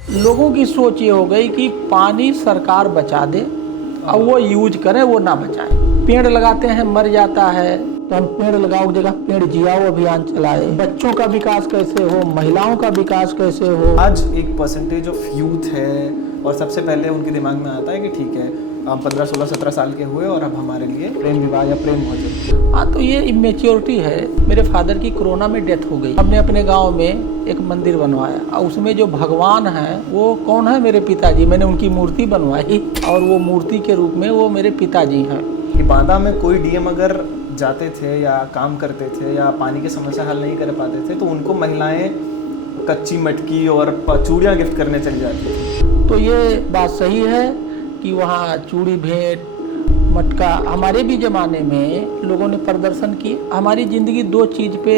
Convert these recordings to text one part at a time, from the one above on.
लोगों की सोच ये हो गई कि पानी सरकार बचा दे और वो यूज करें, वो ना बचाए। पेड़ लगाते हैं मर जाता है, तो हम पेड़ लगाओ जगह पेड़ जियाओ अभियान चलाए। बच्चों का विकास कैसे हो, महिलाओं का विकास कैसे हो। आज एक परसेंटेज ऑफ यूथ है और सबसे पहले उनके दिमाग में आता है कि ठीक है हम 15, 16, 17 साल के हुए और अब हमारे लिए प्रेम विवाह या प्रेम भोजन। हाँ, तो ये इमेच्योरिटी है। मेरे फादर की कोरोना में डेथ हो गई। हमने अपने गांव में एक मंदिर बनवाया और उसमें जो भगवान है वो कौन है, मेरे पिताजी। मैंने उनकी मूर्ति बनवाई और वो मूर्ति के रूप में वो मेरे पिताजी हैं। कि बांदा में कोई डीएम अगर जाते थे या काम करते थे या पानी की समस्या हल नहीं कर पाते थे तो उनको महिलाएं कच्ची मटकी और चूड़ियाँ गिफ्ट करने चली जाती थी। तो ये बात सही है कि वहाँ चूड़ी भेंट मटका, हमारे भी ज़माने में लोगों ने प्रदर्शन की। हमारी ज़िंदगी दो चीज़ पे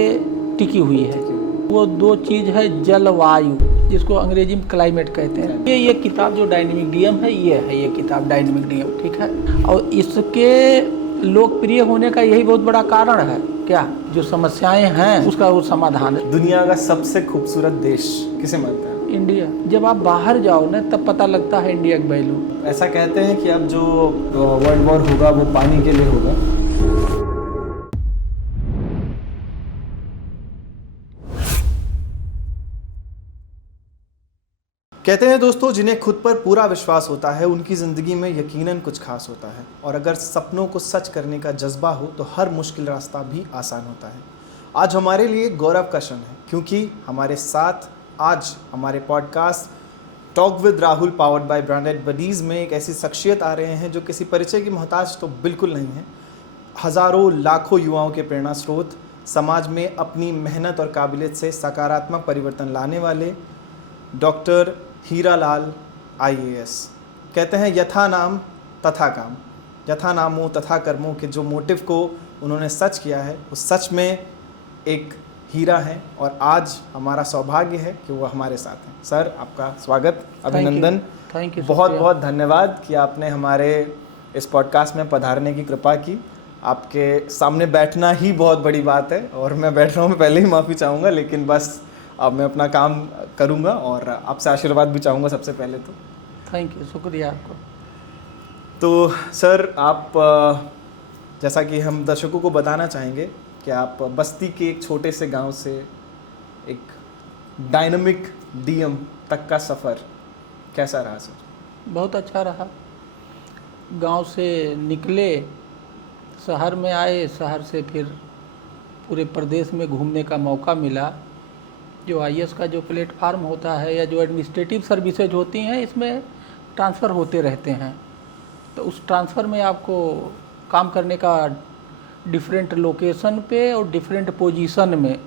टिकी हुई है। वो दो चीज़ है जलवायु, जिसको अंग्रेजी में क्लाइमेट कहते हैं। ये किताब जो डायनेमिक डीएम है, ये किताब डायनेमिक डीएम, ठीक है। और इसके लोकप्रिय होने का यही बहुत बड़ा कारण है, क्या जो समस्याएं हैं उसका वो समाधान है। दुनिया का सबसे खूबसूरत देश किसे मानते हैं? इंडिया। जब आप बाहर जाओ ना तब पता लगता है इंडिया का वैल्यू। ऐसा कहते हैं कि अब जो वर्ल्ड वॉर होगा वो पानी के लिए होगा। कहते हैं दोस्तों, जिन्हें खुद पर पूरा विश्वास होता है उनकी ज़िंदगी में यकीनन कुछ खास होता है, और अगर सपनों को सच करने का जज्बा हो तो हर मुश्किल रास्ता भी आसान होता है। आज हमारे लिए गौरव का क्षण है क्योंकि हमारे साथ आज हमारे podcast talk with Rahul powered by branded buddies में एक ऐसी शख्सियत आ रहे हैं जो किसी परिचय की मोहताज तो बिल्कुल नहीं है। हज़ारों लाखों युवाओं के प्रेरणा स्रोत, समाज में अपनी मेहनत और काबिलियत से सकारात्मक परिवर्तन लाने वाले डॉक्टर हीरालाल IAS। कहते हैं यथा नाम तथा काम, यथा नामो तथा कर्मों के जो मोटिव को उन्होंने सच किया है वो सच में एक हीरा है, और आज हमारा सौभाग्य है कि वो हमारे साथ हैं। सर, आपका स्वागत, अभिनंदन, थैंक यू, बहुत बहुत धन्यवाद कि आपने हमारे इस पॉडकास्ट में पधारने की कृपा की। आपके सामने बैठना ही बहुत बड़ी बात है और मैं बैठ रहा हूँ, मैं पहले ही माफ़ी चाहूँगा, लेकिन बस अब मैं अपना काम करूँगा और आपसे आशीर्वाद भी चाहूँगा सबसे पहले तो। थैंक यू, शुक्रिया आपको। तो सर, आप जैसा कि हम दर्शकों को बताना चाहेंगे कि आप बस्ती के एक छोटे से गांव से एक डायनामिक डीएम तक का सफ़र कैसा रहा सर? बहुत अच्छा रहा। गांव से निकले, शहर में आए, शहर से फिर पूरे प्रदेश में घूमने का मौका मिला। जो IAS का जो प्लेटफार्म होता है या जो एडमिनिस्ट्रेटिव सर्विसेज होती हैं, इसमें ट्रांसफ़र होते रहते हैं। तो उस ट्रांसफ़र में आपको काम करने का डिफरेंट लोकेशन पे और डिफरेंट पोजीशन में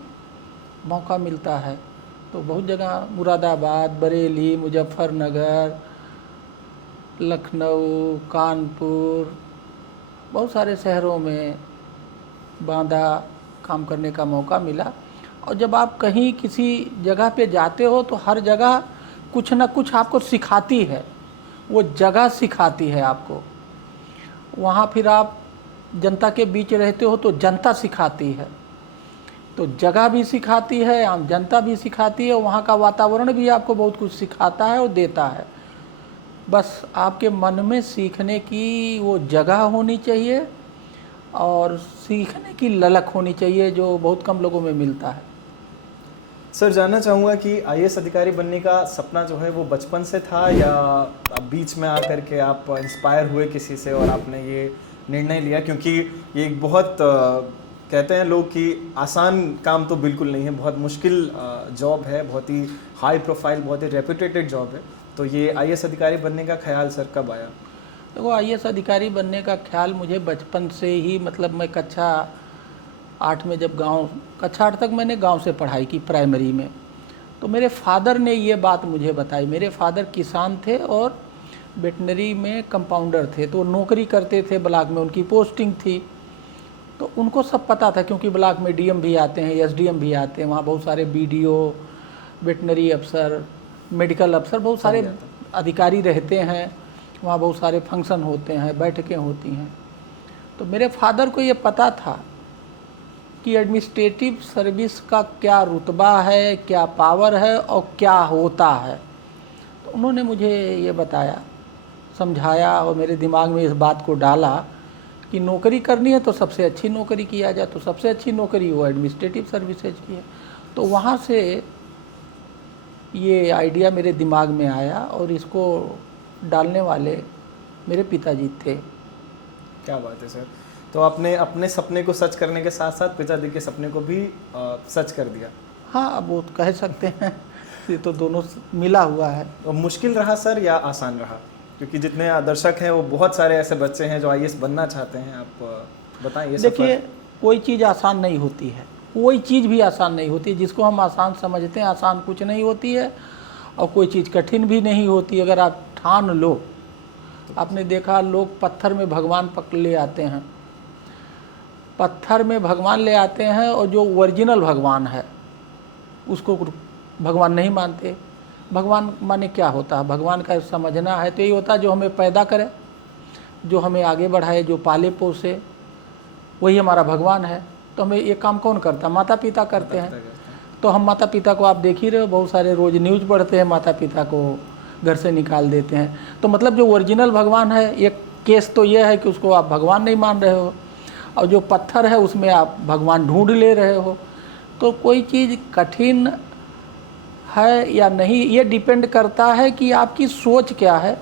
मौका मिलता है। तो बहुत जगह, मुरादाबाद, बरेली, मुजफ्फरनगर, लखनऊ, कानपुर, बहुत सारे शहरों में, बांदा काम करने का मौका मिला। और जब आप कहीं किसी जगह पे जाते हो तो हर जगह कुछ ना कुछ आपको सिखाती है, वो जगह सिखाती है आपको। वहाँ फिर आप जनता के बीच रहते हो तो जनता सिखाती है, तो जगह भी सिखाती है, आम जनता भी सिखाती है, वहाँ का वातावरण भी आपको बहुत कुछ सिखाता है और देता है। बस आपके मन में सीखने की वो जगह होनी चाहिए और सीखने की ललक होनी चाहिए, जो बहुत कम लोगों में मिलता है। सर, जानना चाहूँगा कि IAS अधिकारी बनने का सपना जो है वो बचपन से था या बीच में आकर के आप इंस्पायर हुए किसी से और आपने ये निर्णय लिया? क्योंकि ये एक बहुत कहते हैं लोग कि आसान काम तो बिल्कुल नहीं है, बहुत मुश्किल जॉब है, बहुत ही हाई प्रोफाइल, बहुत ही रेपुटेटेड जॉब है। तो ये IAS अधिकारी बनने का ख्याल सर कब आया? देखो, IAS अधिकारी बनने का ख्याल मुझे बचपन से ही, मतलब मैं कक्षा 8 में जब कक्षा 8 तक मैंने गांव से पढ़ाई की प्राइमरी में, तो मेरे फादर ने ये बात मुझे बताई। मेरे फादर किसान थे और वेटनरी में कंपाउंडर थे, तो नौकरी करते थे, ब्लॉक में उनकी पोस्टिंग थी। तो उनको सब पता था, क्योंकि ब्लॉक में DM भी आते हैं, SDM भी आते हैं, वहाँ बहुत सारे BDO, वेटनरी अफसर, मेडिकल अफसर, बहुत सारे अधिकारी रहते हैं। वहाँ बहुत सारे फंक्शन होते हैं, बैठकें होती हैं। तो मेरे फादर को ये पता था कि एडमिनिस्ट्रेटिव सर्विस का क्या रुतबा है, क्या पावर है और क्या होता है। उन्होंने मुझे ये बताया, समझाया और मेरे दिमाग में इस बात को डाला कि नौकरी करनी है तो सबसे अच्छी नौकरी किया जाए, तो सबसे अच्छी नौकरी वो एडमिनिस्ट्रेटिव सर्विसेज की है। तो वहाँ से ये आइडिया मेरे दिमाग में आया और इसको डालने वाले मेरे पिताजी थे। क्या बात है सर। तो आपने अपने सपने को सच करने के साथ साथ पिताजी के सपने को भी सच कर दिया। हाँ, अब वो कह सकते हैं, ये तो दोनों मिला हुआ है। और मुश्किल रहा सर या आसान रहा? क्योंकि जितने दर्शक हैं वो बहुत सारे ऐसे बच्चे हैं जो आईएएस बनना चाहते हैं, आप बताएं ये देखिए, कोई चीज़ आसान नहीं होती है, कोई चीज़ भी आसान नहीं होती है। जिसको हम आसान समझते हैं, आसान कुछ नहीं होती है, और कोई चीज़ कठिन भी नहीं होती अगर आप ठान लो। आपने देखा, लोग पत्थर में भगवान पकड़ ले आते हैं, पत्थर में भगवान ले आते हैं, और जो ओरिजिनल भगवान है उसको भगवान नहीं मानते। भगवान माने क्या होता है? भगवान का समझना है तो यही होता है, जो हमें पैदा करे, जो हमें आगे बढ़ाए, जो पाले पोसे, वही हमारा भगवान है। तो हमें ये काम कौन करता? माता पिता करते हैं। तो हम माता पिता को, आप देख ही रहे हो, बहुत सारे रोज़ न्यूज़ पढ़ते हैं, माता पिता को घर से निकाल देते हैं। तो मतलब जो ओरिजिनल भगवान है, एक केस तो ये है कि उसको आप भगवान नहीं मान रहे हो, और जो पत्थर है उसमें आप भगवान ढूंढ ले रहे हो। तो कोई चीज़ कठिन है या नहीं, ये डिपेंड करता है कि आपकी सोच क्या है,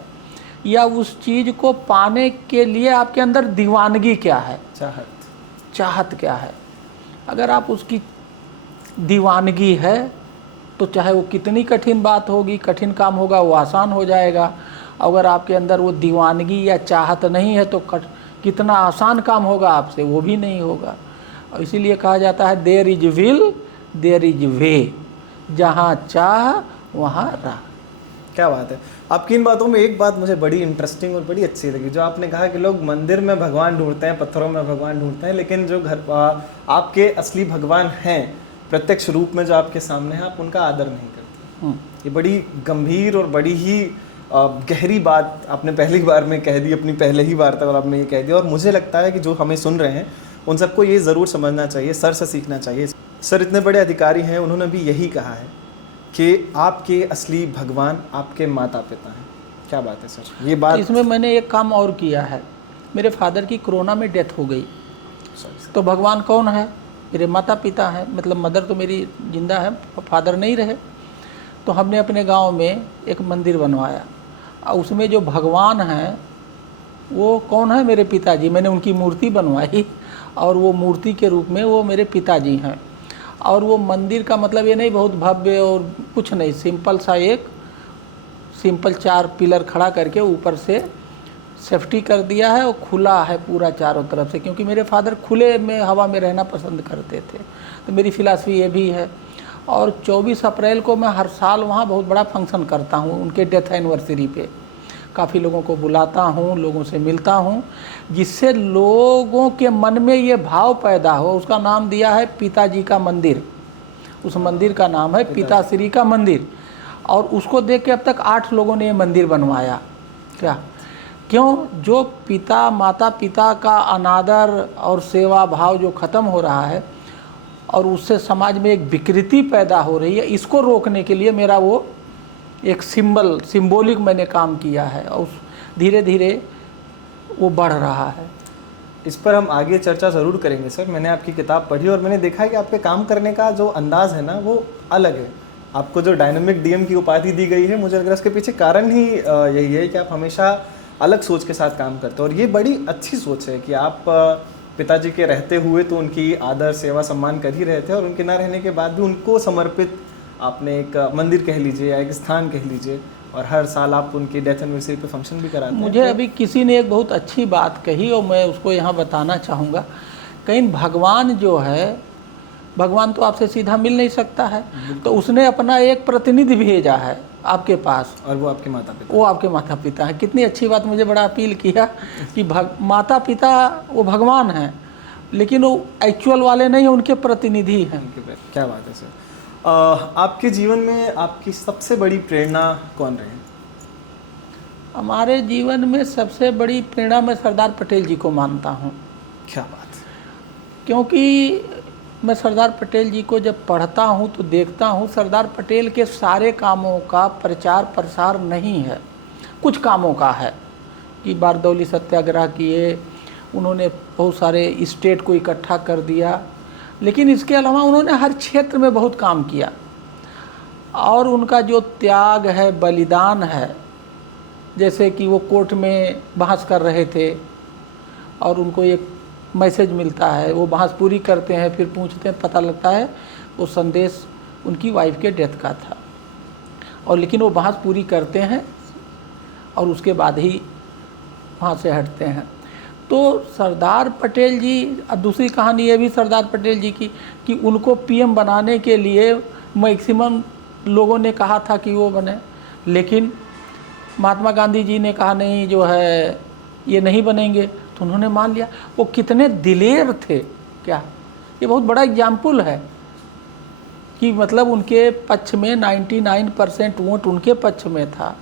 या उस चीज़ को पाने के लिए आपके अंदर दीवानगी क्या है, चाहत क्या है। अगर आप उसकी दीवानगी है तो चाहे वो कितनी कठिन बात होगी, कठिन काम होगा, वो आसान हो जाएगा। अगर आपके अंदर वो दीवानगी या चाहत नहीं है तो कितना आसान काम होगा आपसे, वो भी नहीं होगा। और इसीलिए कहा जाता है, there is will there is way, जहाँ चाह वहाँ राह। क्या बात है। आपकी इन बातों में एक बात मुझे बड़ी इंटरेस्टिंग और बड़ी अच्छी लगी, जो आपने कहा कि लोग मंदिर में भगवान ढूंढते हैं, पत्थरों में भगवान ढूंढते हैं, लेकिन जो आपके असली भगवान हैं प्रत्यक्ष रूप में जो आपके सामने हैं, आप उनका आदर नहीं करते। ये बड़ी गंभीर और बड़ी ही गहरी बात आपने पहली बार में कह दी, अपनी पहले ही वार्ता और आपने ये कह दिया। और मुझे लगता है कि जो हमें सुन रहे हैं उन सबको ये ज़रूर समझना चाहिए, सर से सीखना चाहिए। सर इतने बड़े अधिकारी हैं, उन्होंने भी यही कहा है कि आपके असली भगवान आपके माता पिता हैं। क्या बात है सर, ये बात। इसमें मैंने एक काम और किया है। मेरे फादर की कोरोना में डेथ हो गई, तो भगवान कौन है? मेरे माता पिता हैं। मतलब मदर तो मेरी जिंदा है, फादर नहीं रहे। तो हमने अपने गांव में एक मंदिर बनवाया, और उसमें जो भगवान हैं वो कौन है? मेरे पिताजी। मैंने उनकी मूर्ति बनवाई, और वो मूर्ति के रूप में वो मेरे पिताजी हैं। और वो मंदिर का मतलब ये नहीं बहुत भव्य और कुछ नहीं, सिंपल सा एक सिंपल 4 पिलर खड़ा करके ऊपर से सेफ्टी कर दिया है, और खुला है पूरा चारों तरफ से, क्योंकि मेरे फादर खुले में हवा में रहना पसंद करते थे। तो मेरी फ़िलासफ़ी ये भी है। और 24 अप्रैल को मैं हर साल वहाँ बहुत बड़ा फंक्शन करता हूँ, उनके डेथ एनिवर्सरी पे काफ़ी लोगों को बुलाता हूँ, लोगों से मिलता हूँ, जिससे लोगों के मन में ये भाव पैदा हो। उसका नाम दिया है पिताजी का मंदिर। उस मंदिर का नाम है पिताश्री का मंदिर। और उसको देख के अब तक 8 लोगों ने ये मंदिर बनवाया। क्या? क्यों? जो पिता माता पिता का अनादर और सेवा भाव जो ख़त्म हो रहा है, और उससे समाज में एक विकृति पैदा हो रही है, इसको रोकने के लिए मेरा वो एक सिंबॉलिक मैंने काम किया है, और धीरे धीरे वो बढ़ रहा है। इस पर हम आगे चर्चा ज़रूर करेंगे सर। मैंने आपकी किताब पढ़ी और मैंने देखा है कि आपके काम करने का जो अंदाज है ना, वो अलग है। आपको जो डायनामिक डीएम की उपाधि दी गई है, मुझे लग रहा है उसके पीछे कारण ही यही है कि आप हमेशा अलग सोच के साथ काम करते हो। और ये बड़ी अच्छी सोच है कि आप पिताजी के रहते हुए तो उनकी आदर सेवा सम्मान कर ही रहे थे, और उनके ना रहने के बाद भी उनको समर्पित आपने एक मंदिर कह लीजिए या एक स्थान कह लीजिए, और हर साल आप उनकी डेथ एनिवर्सरी पे फंक्शन भी कराते हैं। मुझे अभी किसी ने एक बहुत अच्छी बात कही, और मैं उसको यहाँ बताना चाहूँगा। कहीं भगवान जो है, भगवान तो आपसे सीधा मिल नहीं सकता है, तो उसने अपना एक प्रतिनिधि भेजा है आपके पास, और वो आपके माता पिता। वो आपके माता पिता हैं। कितनी अच्छी बात, मुझे बड़ा अपील किया कि माता पिता वो भगवान हैं, लेकिन वो एक्चुअल वाले नहीं, उनके प्रतिनिधि हैं। क्या बात है सर। आपके जीवन में आपकी सबसे बड़ी प्रेरणा कौन रही? हमारे जीवन में सबसे बड़ी प्रेरणा मैं सरदार पटेल जी को मानता हूँ। क्या बात है। क्योंकि मैं सरदार पटेल जी को जब पढ़ता हूँ तो देखता हूँ सरदार पटेल के सारे कामों का प्रचार प्रसार नहीं है, कुछ कामों का है कि बारदौली सत्याग्रह किए, उन्होंने बहुत सारे स्टेट को इकट्ठा कर दिया, लेकिन इसके अलावा उन्होंने हर क्षेत्र में बहुत काम किया। और उनका जो त्याग है, बलिदान है, जैसे कि वो कोर्ट में बहस कर रहे थे और उनको एक मैसेज मिलता है, वो बहस पूरी करते हैं, फिर पूछते हैं, पता लगता है वो संदेश उनकी वाइफ के डेथ का था, और लेकिन वो बहस पूरी करते हैं और उसके बाद ही वहाँ से हटते हैं। तो सरदार पटेल जी, अब दूसरी कहानी ये भी सरदार पटेल जी की कि उनको पीएम बनाने के लिए मैक्सिमम लोगों ने कहा था कि वो बने, लेकिन महात्मा गांधी जी ने कहा नहीं, जो है ये नहीं बनेंगे, तो उन्होंने मान लिया। वो कितने दिलेर थे, क्या ये बहुत बड़ा एग्जाम्पल है कि मतलब उनके पक्ष में 99% वोट उनके पक्ष में था,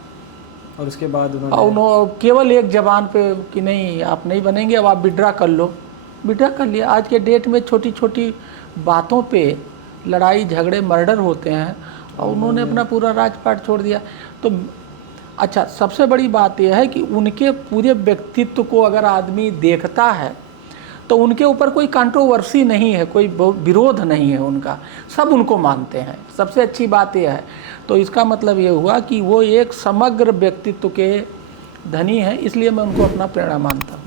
और उसके बाद उन्होंने केवल एक जबान पे कि नहीं आप नहीं बनेंगे, अब आप विड्रा कर लो, विड्रा कर लिया। आज के डेट में छोटी छोटी बातों पे लड़ाई झगड़े मर्डर होते हैं और उन्होंने अपना पूरा राजपाट छोड़ दिया। तो अच्छा, सबसे बड़ी बात यह है कि उनके पूरे व्यक्तित्व को अगर आदमी देखता है तो उनके ऊपर कोई कंट्रोवर्सी नहीं है, कोई विरोध नहीं है उनका, सब उनको मानते हैं। सबसे अच्छी बात यह है। तो इसका मतलब ये हुआ कि वो एक समग्र व्यक्तित्व के धनी हैं, इसलिए मैं उनको अपना प्रेरणा मानता हूँ।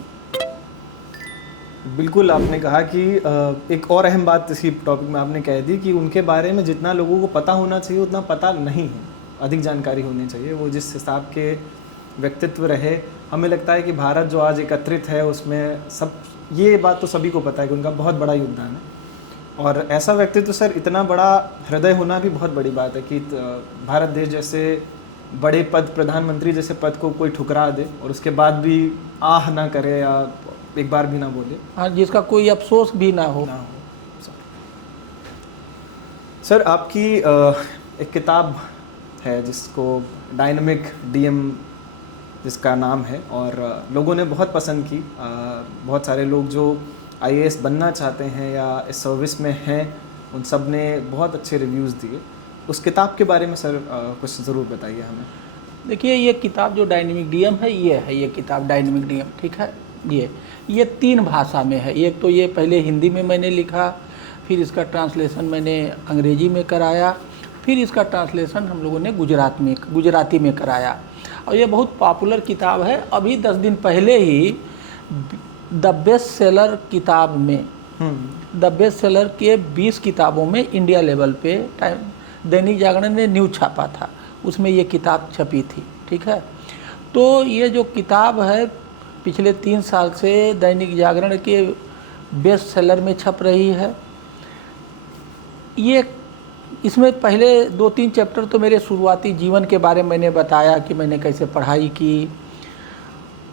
बिल्कुल, आपने कहा कि एक और अहम बात इसी टॉपिक में आपने कह दी कि उनके बारे में जितना लोगों को पता होना चाहिए उतना पता नहीं है, अधिक जानकारी होनी चाहिए। वो जिस हिसाब के व्यक्तित्व रहे, हमें लगता है कि भारत जो आज एकत्रित है उसमें सब, ये बात तो सभी को पता है कि उनका बहुत बड़ा योगदान है। और ऐसा व्यक्तित्व सर, इतना बड़ा हृदय होना भी बहुत बड़ी बात है कि भारत देश जैसे बड़े पद, प्रधानमंत्री जैसे पद को कोई ठुकरा दे और उसके बाद भी आह ना करे या एक बार भी ना बोले, हाँ, जिसका कोई अफसोस भी ना हो। सर आपकी एक किताब है जिसको डायनामिक डीएम जिसका नाम है, और लोगों ने बहुत पसंद की। बहुत सारे लोग जो आईएएस बनना चाहते हैं या इस सर्विस में हैं, उन सब ने बहुत अच्छे रिव्यूज़ दिए। उस किताब के बारे में सर कुछ ज़रूर बताइए हमें। देखिए, ये किताब जो डायनेमिक डीएम है, ये किताब डायनेमिक डीएम, ठीक है। ये 3 भाषा में है। एक तो ये पहले हिंदी में मैंने लिखा, फिर इसका ट्रांसलेशन मैंने अंग्रेजी में कराया, फिर इसका ट्रांसलेशन हम लोगों ने गुजराती में कराया, और ये बहुत पॉपुलर किताब है। अभी 10 दिन पहले ही द बेस्ट सेलर किताब में, द बेस्ट सेलर के 20 किताबों में इंडिया लेवल पे दैनिक जागरण ने न्यूज़ छापा था, उसमें ये किताब छपी थी, ठीक है। तो ये जो किताब है पिछले 3 साल से दैनिक जागरण के बेस्ट सेलर में छप रही है। ये इसमें पहले 2-3 चैप्टर तो मेरे शुरुआती जीवन के बारे में मैंने बताया कि मैंने कैसे पढ़ाई की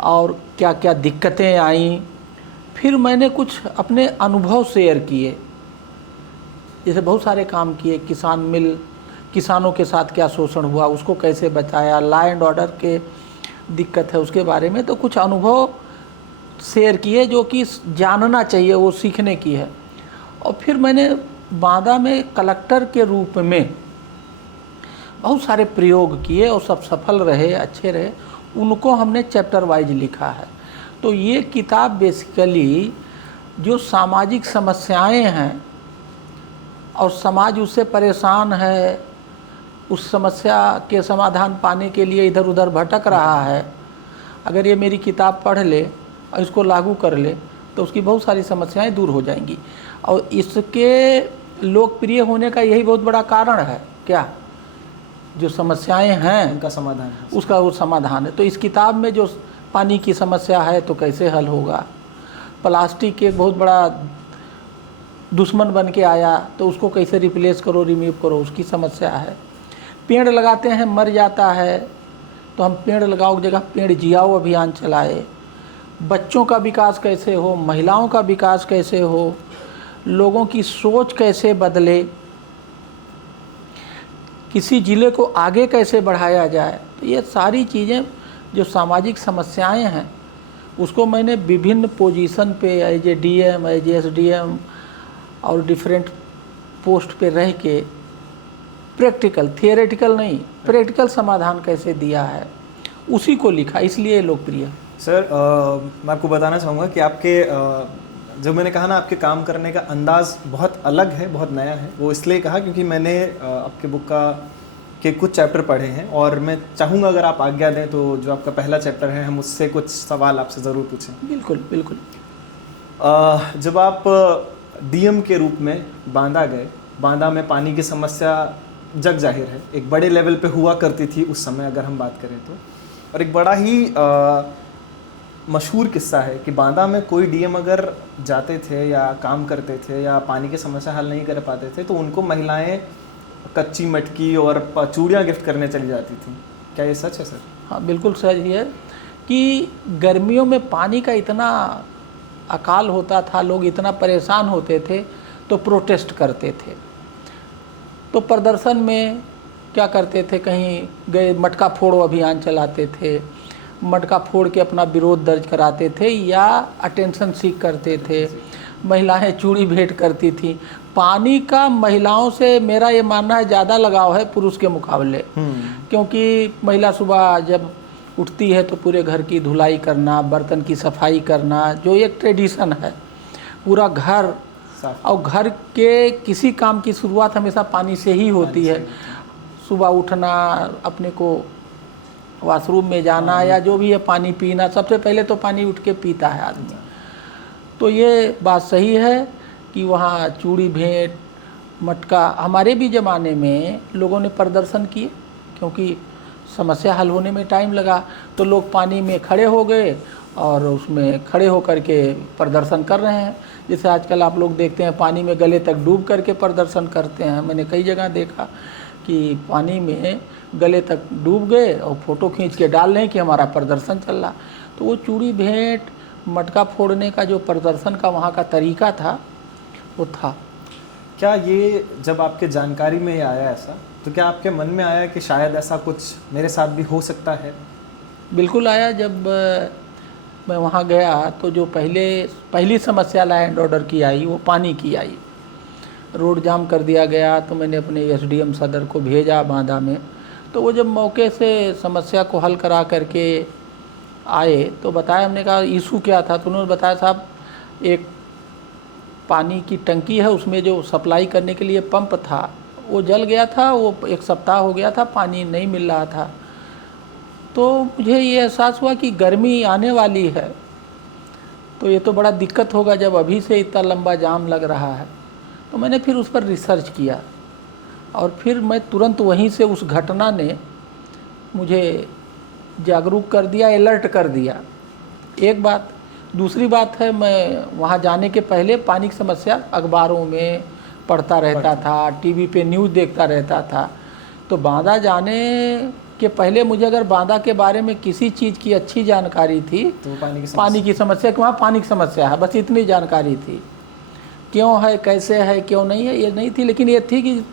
और क्या क्या दिक्कतें आईं। फिर मैंने कुछ अपने अनुभव शेयर किए, जैसे बहुत सारे काम किए, किसान मिल, किसानों के साथ क्या शोषण हुआ उसको कैसे बचाया, लॉ एंड ऑर्डर के दिक्कत है उसके बारे में, तो कुछ अनुभव शेयर किए जो कि जानना चाहिए, वो सीखने की है। और फिर मैंने बांदा में कलेक्टर के रूप में बहुत सारे प्रयोग किए और सब सफल रहे, अच्छे रहे, उनको हमने चैप्टर वाइज लिखा है। तो ये किताब बेसिकली जो सामाजिक समस्याएं हैं और समाज उससे परेशान है, उस समस्या के समाधान पाने के लिए इधर उधर भटक रहा है, अगर ये मेरी किताब पढ़ ले और इसको लागू कर ले तो उसकी बहुत सारी समस्याएं दूर हो जाएंगी। और इसके लोकप्रिय होने का यही बहुत बड़ा कारण है, क्या, जो समस्याएं हैं उनका समाधान है, उसका वो समाधान है। तो इस किताब में जो पानी की समस्या है तो कैसे हल होगा, प्लास्टिक एक बहुत बड़ा दुश्मन बन के आया तो उसको कैसे रिप्लेस करो, रिमूव करो, उसकी समस्या है। पेड़ लगाते हैं मर जाता है तो हम पेड़ लगाओ की जगह पेड़ जियाओ अभियान चलाए। बच्चों का विकास कैसे हो, महिलाओं का विकास कैसे हो, लोगों की सोच कैसे बदले, किसी ज़िले को आगे कैसे बढ़ाया जाए, तो ये सारी चीज़ें जो सामाजिक समस्याएं हैं उसको मैंने विभिन्न पोजीशन पे as a DM, as a SDM और डिफरेंट पोस्ट पे रह के प्रैक्टिकल, थियोरेटिकल नहीं, प्रैक्टिकल समाधान कैसे दिया है, उसी को लिखा, इसलिए लोकप्रिय है। सर मैं आपको बताना चाहूँगा कि आपके जब मैंने कहा ना आपके काम करने का अंदाज़ बहुत अलग है, बहुत नया है, वो इसलिए कहा क्योंकि मैंने आपके बुक के कुछ चैप्टर पढ़े हैं और मैं चाहूँगा अगर आप आज्ञा दें तो जो आपका पहला चैप्टर है हम उससे कुछ सवाल आपसे ज़रूर पूछें। बिल्कुल बिल्कुल। जब आप डीएम के रूप में बांदा गए, बांदा में पानी की समस्या जग जाहिर है एक बड़े लेवल पे हुआ करती थी उस समय अगर हम बात करें तो, और एक बड़ा ही मशहूर किस्सा है कि बांदा में कोई डीएम अगर जाते थे या काम करते थे या पानी की समस्या हल नहीं कर पाते थे तो उनको महिलाएं कच्ची मटकी और चूड़ियाँ गिफ्ट करने चली जाती थी। क्या ये सच है सर? हाँ बिल्कुल सही है कि गर्मियों में पानी का इतना अकाल होता था, लोग इतना परेशान होते थे तो प्रोटेस्ट करते थे। तो प्रदर्शन में क्या करते थे, कहीं गए मटका फोड़ो अभियान चलाते थे, मटका फोड़ के अपना विरोध दर्ज कराते थे या अटेंशन सीख करते थे। महिलाएं चूड़ी भेंट करती थी। पानी का महिलाओं से मेरा ये मानना है ज़्यादा लगाव है पुरुष के मुकाबले, क्योंकि महिला सुबह जब उठती है तो पूरे घर की धुलाई करना, बर्तन की सफाई करना, जो एक ट्रेडिशन है, पूरा घर और घर के किसी काम की शुरुआत हमेशा पानी से ही होती है। सुबह उठना, अपने को वॉशरूम में जाना या जो भी है पानी पीना, सबसे पहले तो पानी उठ के पीता है आदमी। तो ये बात सही है कि वहाँ चूड़ी भेंट, मटका, हमारे भी ज़माने में लोगों ने प्रदर्शन किए क्योंकि समस्या हल होने में टाइम लगा, तो लोग पानी में खड़े हो गए और उसमें खड़े होकर के प्रदर्शन कर रहे हैं। जैसे आजकल आप लोग देखते हैं पानी में गले तक डूब करके प्रदर्शन करते हैं। मैंने कई जगह देखा कि पानी में गले तक डूब गए और फ़ोटो खींच के डाल रहे हैं कि हमारा प्रदर्शन चल रहा। तो वो चूड़ी भेंट, मटका फोड़ने का जो प्रदर्शन का वहाँ का तरीका था वो था। क्या ये जब आपके जानकारी में ये आया ऐसा, तो क्या आपके मन में आया कि शायद ऐसा कुछ मेरे साथ भी हो सकता है? बिल्कुल आया। जब मैं वहाँ गया तो जो पहली समस्या लैंड ऑर्डर की आई वो पानी की आई। रोड जाम कर दिया गया तो मैंने अपने एसडीएम सदर को भेजा बांदा में। तो वो जब मौके से समस्या को हल करा करके आए तो बताया, हमने कहा इशू क्या था, तो उन्होंने बताया साहब एक पानी की टंकी है, उसमें जो सप्लाई करने के लिए पंप था वो जल गया था, वो 1 सप्ताह हो गया था, पानी नहीं मिल रहा था। तो मुझे ये एहसास हुआ कि गर्मी आने वाली है तो ये तो बड़ा दिक्कत होगा जब अभी से इतना लंबा जाम लग रहा है। तो मैंने फिर उस पर रिसर्च किया और फिर मैं तुरंत वहीं से, उस घटना ने मुझे जागरूक कर दिया, अलर्ट कर दिया। एक बात। दूसरी बात है, मैं वहाँ जाने के पहले पानी की समस्या अखबारों में पढ़ता रहता था, टीवी पे न्यूज़ देखता रहता था। तो बांदा जाने के पहले मुझे अगर बांदा के बारे में किसी चीज़ की अच्छी जानकारी थी तो पानी की समस्या, कि वहाँ पानी की समस्या है, बस इतनी जानकारी थी। क्यों है, कैसे है, क्यों नहीं है, ये नहीं थी, लेकिन ये थी कि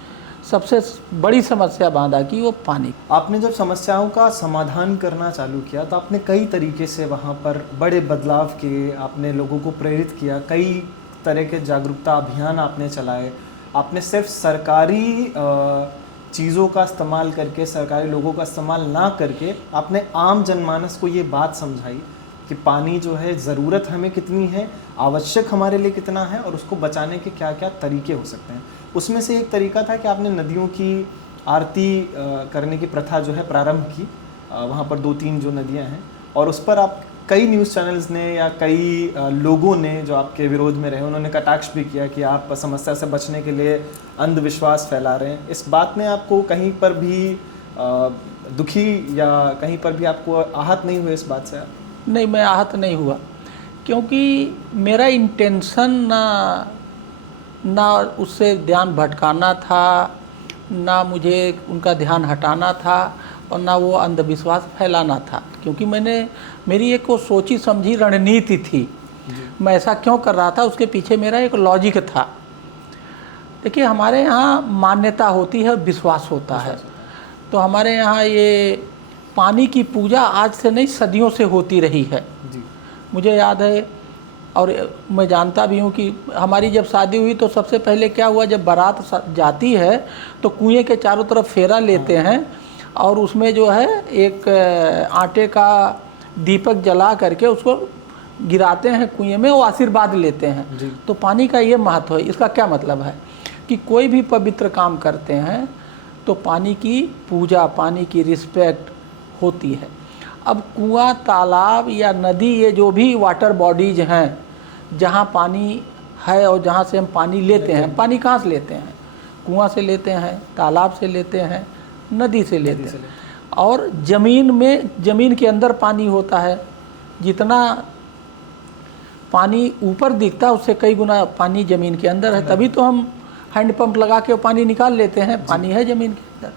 सबसे बड़ी समस्या बांदा की वो पानी। आपने जब समस्याओं का समाधान करना चालू किया तो आपने कई तरीके से वहाँ पर बड़े बदलाव किए, आपने लोगों को प्रेरित किया, कई तरह के जागरूकता अभियान आपने चलाए। आपने सिर्फ सरकारी चीज़ों का इस्तेमाल करके, सरकारी लोगों का इस्तेमाल ना करके आपने आम जनमानस को ये बात समझाई कि पानी जो है ज़रूरत हमें कितनी है, आवश्यक हमारे लिए कितना है और उसको बचाने के क्या क्या तरीके हो सकते हैं। उसमें से एक तरीका था कि आपने नदियों की आरती करने की प्रथा जो है प्रारंभ की। वहाँ पर 2-3 जो नदियाँ हैं और उस पर आप कई न्यूज़ चैनल्स ने या कई लोगों ने जो आपके विरोध में रहे उन्होंने कटाक्ष भी किया कि आप समस्या से बचने के लिए अंधविश्वास फैला रहे हैं। इस बात ने आपको कहीं पर भी दुखी या कहीं पर भी आपको आहत नहीं हुए इस बात से? नहीं, मैं आहत नहीं हुआ क्योंकि मेरा इंटेंशन ना उससे ध्यान भटकाना था, ना मुझे उनका ध्यान हटाना था और ना वो अंधविश्वास फैलाना था। क्योंकि मेरी एक वो सोची समझी रणनीति थी। मैं ऐसा क्यों कर रहा था, उसके पीछे मेरा एक लॉजिक था। देखिए, हमारे यहाँ मान्यता होती है, विश्वास होता है। तो हमारे यहाँ ये पानी की पूजा आज से नहीं, सदियों से होती रही है। जी। मुझे याद है और मैं जानता भी हूँ कि हमारी जब शादी हुई तो सबसे पहले क्या हुआ, जब बारात जाती है तो कुएं के चारों तरफ फेरा लेते हैं और उसमें जो है एक आटे का दीपक जला करके उसको गिराते हैं कुएं में, वो आशीर्वाद लेते हैं। तो पानी का ये महत्व है। इसका क्या मतलब है कि कोई भी पवित्र काम करते हैं तो पानी की पूजा, पानी की रिस्पेक्ट होती है। अब कुआं, तालाब या नदी, ये जो भी वाटर बॉडीज हैं जहाँ पानी है और जहाँ से हम पानी लेते हैं, पानी कहाँ से लेते हैं? कुआं से लेते हैं, तालाब से लेते हैं, नदी से लेते हैं। और ज़मीन में, ज़मीन के अंदर पानी होता है। जितना पानी ऊपर दिखता है उससे कई गुना पानी ज़मीन के अंदर है, तभी तो हम हैंड पंप लगा के पानी निकाल लेते हैं, पानी है ज़मीन के अंदर।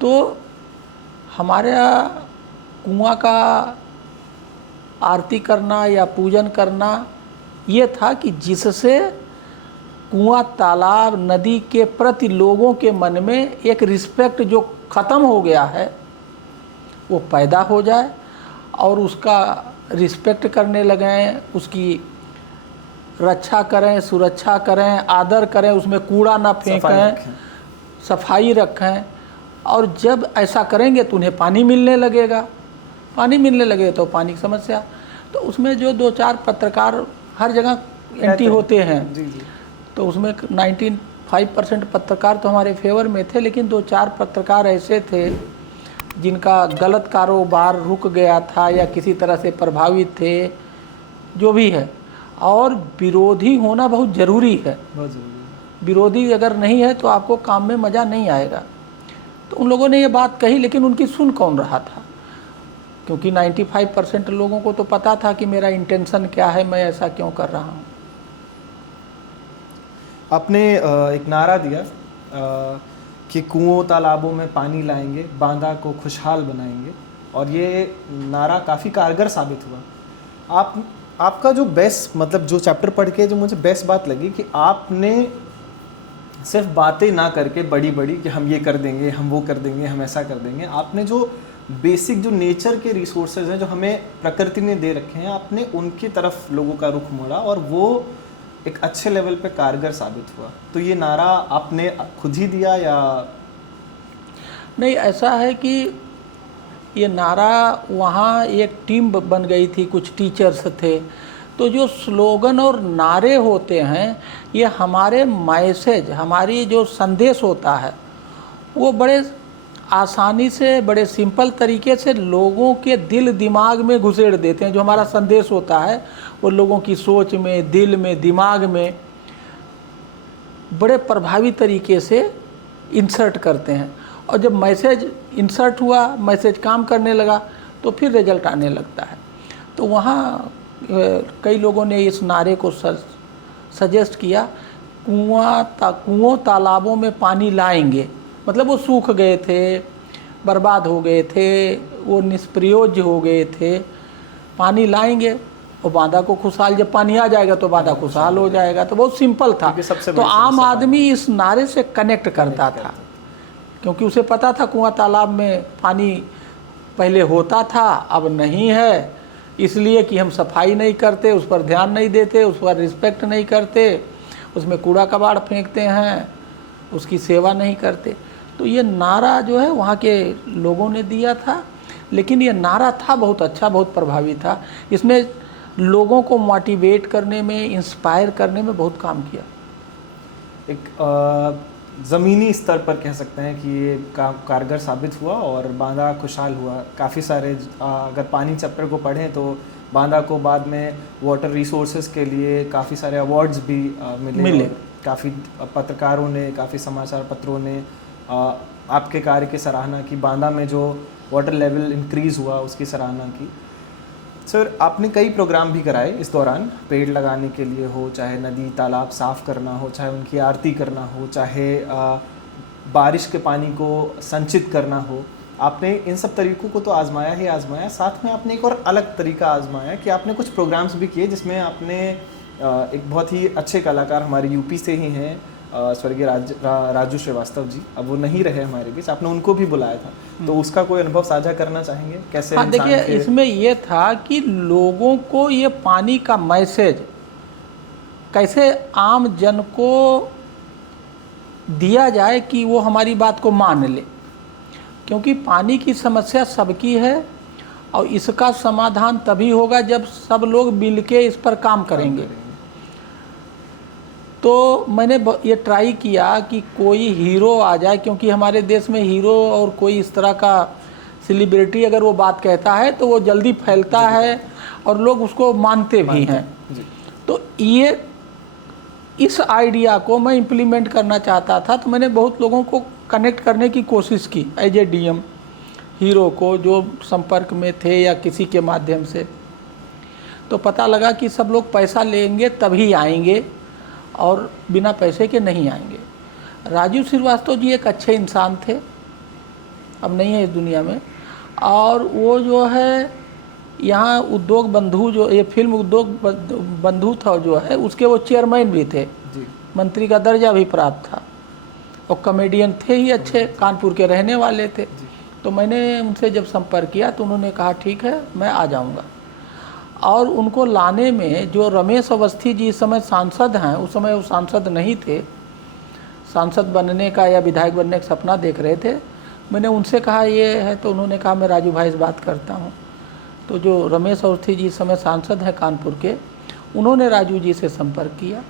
तो हमारे कुआं का आरती करना या पूजन करना ये था कि जिससे कुआं, तालाब, नदी के प्रति लोगों के मन में एक रिस्पेक्ट जो ख़त्म हो गया है वो पैदा हो जाए और उसका रिस्पेक्ट करने लगें, उसकी रक्षा करें, सुरक्षा करें, आदर करें, उसमें कूड़ा ना फेंकें, सफाई रखें। और जब ऐसा करेंगे तो उन्हें पानी मिलने लगेगा, पानी मिलने लगे तो पानी की समस्या। तो उसमें जो 2-4 पत्रकार हर जगह एंटी होते हैं, तो उसमें 95% पत्रकार तो हमारे फेवर में थे, लेकिन 2-4 पत्रकार ऐसे थे जिनका गलत कारोबार रुक गया था या किसी तरह से प्रभावित थे, जो भी है। और विरोधी होना बहुत ज़रूरी है, बहुत ज़रूरी। विरोधी अगर नहीं है तो आपको काम में मज़ा नहीं आएगा। तो उन लोगों ने ये बात कही, लेकिन उनकी सुन कौन रहा था? क्योंकि 95% लोगों को तो पता था कि मेरा इंटेंशन क्या है, मैं ऐसा क्यों कर रहा हूँ। आपने एक नारा दिया कि कुओं तालाबों में पानी लाएंगे, बांदा को खुशहाल बनाएंगे, और ये नारा काफ़ी कारगर साबित हुआ। आपका जो बेस्ट, मतलब जो चैप्टर पढ़ के जो मुझे बेस्ट बात लगी कि आपने सिर्फ बातें ना करके बड़ी बड़ी कि हम ये कर देंगे, हम वो कर देंगे, हम ऐसा कर देंगे, आपने जो बेसिक जो नेचर के रिसोर्सेज हैं जो हमें प्रकृति ने दे रखे हैं, आपने उनकी तरफ लोगों का रुख मोड़ा और वो एक अच्छे लेवल पे कारगर साबित हुआ। तो ये नारा आपने खुद ही दिया या नहीं? ऐसा है कि ये नारा वहाँ एक टीम बन गई थी, कुछ टीचर्स थे। तो जो स्लोगन और नारे होते हैं, ये हमारे मैसेज, हमारी जो संदेश होता है, वो बड़े आसानी से, बड़े सिंपल तरीके से लोगों के दिल दिमाग में घुसेड़ देते हैं। जो हमारा संदेश होता है वो लोगों की सोच में, दिल में, दिमाग में बड़े प्रभावी तरीके से इंसर्ट करते हैं। और जब मैसेज इंसर्ट हुआ, मैसेज काम करने लगा, तो फिर रिजल्ट आने लगता है। तो वहाँ कई लोगों ने इस नारे को सजेस्ट किया, कुओं तालाबों में पानी लाएंगे। मतलब वो सूख गए थे, बर्बाद हो गए थे, वो निष्प्रयोज्य हो गए थे, पानी लाएंगे और बांदा को खुशहाल, जब पानी आ जाएगा तो बांदा खुशहाल हो जाएगा। तो बहुत सिंपल था। तो आम आदमी इस नारे से कनेक्ट करता था, क्योंकि उसे पता था कुआं तालाब में पानी पहले होता था, अब नहीं है, इसलिए कि हम सफाई नहीं करते, उस पर ध्यान नहीं देते, उस पर रिस्पेक्ट नहीं करते, उसमें कूड़ा कबाड़ फेंकते हैं, उसकी सेवा नहीं करते। तो ये नारा जो है वहाँ के लोगों ने दिया था, लेकिन ये नारा था बहुत अच्छा, बहुत प्रभावी था। इसने लोगों को मोटिवेट करने में, इंस्पायर करने में बहुत काम किया। एक ज़मीनी स्तर पर कह सकते हैं कि ये कारगर साबित हुआ और बांदा खुशहाल हुआ। काफ़ी सारे अगर पानी चैप्टर को पढ़ें तो बांदा को बाद में वाटर रिसोर्सेज के लिए काफ़ी सारे अवार्ड्स भी मिले। काफ़ी पत्रकारों ने, काफ़ी समाचार पत्रों ने आपके कार्य की सराहना की, बांदा में जो वाटर लेवल इंक्रीज़ हुआ उसकी सराहना की। सर, आपने कई प्रोग्राम भी कराए इस दौरान, पेड़ लगाने के लिए हो, चाहे नदी तालाब साफ़ करना हो, चाहे उनकी आरती करना हो, चाहे बारिश के पानी को संचित करना हो। आपने इन सब तरीक़ों को तो आज़माया ही आज़माया, साथ में आपने एक और अलग तरीका आज़माया कि आपने कुछ प्रोग्राम्स भी किए जिसमें आपने एक बहुत ही अच्छे कलाकार हमारे यूपी से ही हैं, स्वर्गीय राजू श्रीवास्तव जी, अब वो नहीं रहे हमारे बीच, आपने उनको भी बुलाया था, तो उसका कोई अनुभव साझा करना चाहेंगे? कैसे हाँ, इंसान देखिए थे? इसमें ये था कि लोगों को ये पानी का मैसेज कैसे आम जन को दिया जाए कि वो हमारी बात को मान ले, क्योंकि पानी की समस्या सबकी है और इसका समाधान तभी होगा जब सब लोग मिलके इस पर काम करेंगे। तो मैंने ये ट्राई किया कि कोई हीरो आ जाए, क्योंकि हमारे देश में हीरो और कोई इस तरह का सेलिब्रिटी अगर वो बात कहता है तो वो जल्दी फैलता है और लोग उसको मानते भी हैं। तो ये इस आइडिया को मैं इम्प्लीमेंट करना चाहता था, तो मैंने बहुत लोगों को कनेक्ट करने की कोशिश की एज ए डीएम, हीरो को जो संपर्क में थे या किसी के माध्यम से। तो पता लगा कि सब लोग पैसा लेंगे तभी आएंगे और बिना पैसे के नहीं आएंगे। राजू श्रीवास्तव जी एक अच्छे इंसान थे, अब नहीं है इस दुनिया में, और वो जो है यहाँ उद्योग बंधु, जो ये फिल्म उद्योग बंधु था जो है, उसके वो चेयरमैन भी थे जी। मंत्री का दर्जा भी प्राप्त था और कॉमेडियन थे ही अच्छे, कानपुर के रहने वाले थे। तो मैंने उनसे जब संपर्क किया तो उन्होंने कहा ठीक है मैं आ जाऊंगा। और उनको लाने में जो रमेश अवस्थी जी इस समय सांसद हैं, उस समय वो सांसद नहीं थे, सांसद बनने का या विधायक बनने का सपना देख रहे थे। मैंने उनसे कहा ये है, तो उन्होंने कहा मैं राजू भाई से बात करता हूँ। तो जो रमेश अवस्थी जी इस समय सांसद हैं कानपुर के, उन्होंने राजू जी से संपर्क किया,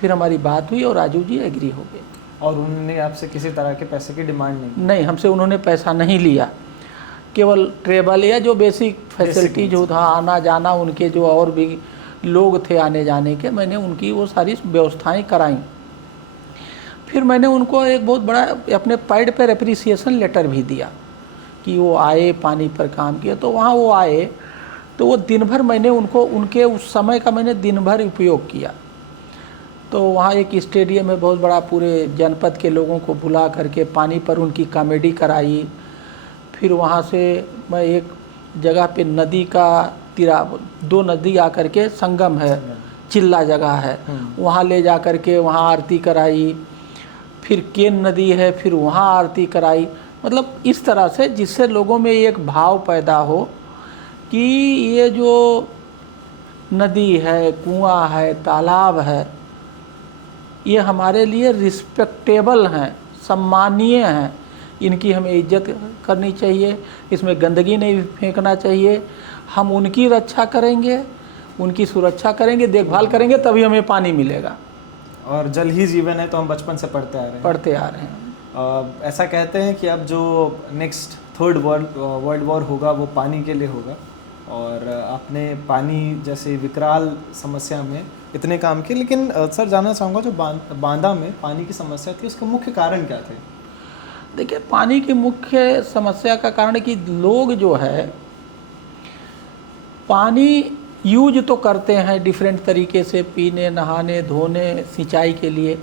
फिर हमारी बात हुई और राजू जी एग्री हो गए। और उन्होंने आपसे किसी तरह के पैसे की डिमांड नहीं? नहीं, हमसे उन्होंने पैसा नहीं लिया, केवल ट्रेवल या जो बेसिक फैसिलिटीज हो था, आना जाना, उनके जो और भी लोग थे आने जाने के, मैंने उनकी वो सारी व्यवस्थाएं कराई। फिर मैंने उनको एक बहुत बड़ा अपने पैड पर एप्रिसिएशन लेटर भी दिया कि वो आए, पानी पर काम किया। तो वहाँ वो आए तो वो दिन भर मैंने उनको, उनके उस समय का मैंने दिन भर उपयोग किया। तो वहाँ एक स्टेडियम में बहुत बड़ा, पूरे जनपद के लोगों को बुला करके पानी पर उनकी कॉमेडी कराई। फिर वहाँ से मैं एक जगह पे नदी का दो नदी आकर के संगम है, चिल्ला जगह है, वहाँ ले जा कर के वहाँ आरती कराई। फिर केन नदी है, फिर वहाँ आरती कराई। मतलब इस तरह से जिससे लोगों में एक भाव पैदा हो कि ये जो नदी है, कुआं है, तालाब है, ये हमारे लिए रिस्पेक्टेबल हैं, सम्मानीय हैं, इनकी हमें इज्जत करनी चाहिए, इसमें गंदगी नहीं फेंकना चाहिए। हम उनकी रक्षा करेंगे, उनकी सुरक्षा करेंगे, देखभाल करेंगे, तभी हमें पानी मिलेगा। और जल ही जीवन है, तो हम बचपन से पढ़ते आ रहे हैं। ऐसा कहते हैं कि अब जो नेक्स्ट थर्ड वर्ल्ड वॉर होगा वो पानी के लिए होगा, और आपने पानी जैसे विकराल समस्या में इतने काम किए। लेकिन सर जानना चाहूँगा, जो बांदा में पानी की समस्या थी, उसके मुख्य कारण क्या थे? देखिए, पानी की मुख्य समस्या का कारण कि लोग जो है पानी यूज तो करते हैं डिफरेंट तरीके से, पीने, नहाने, धोने, सिंचाई के लिए,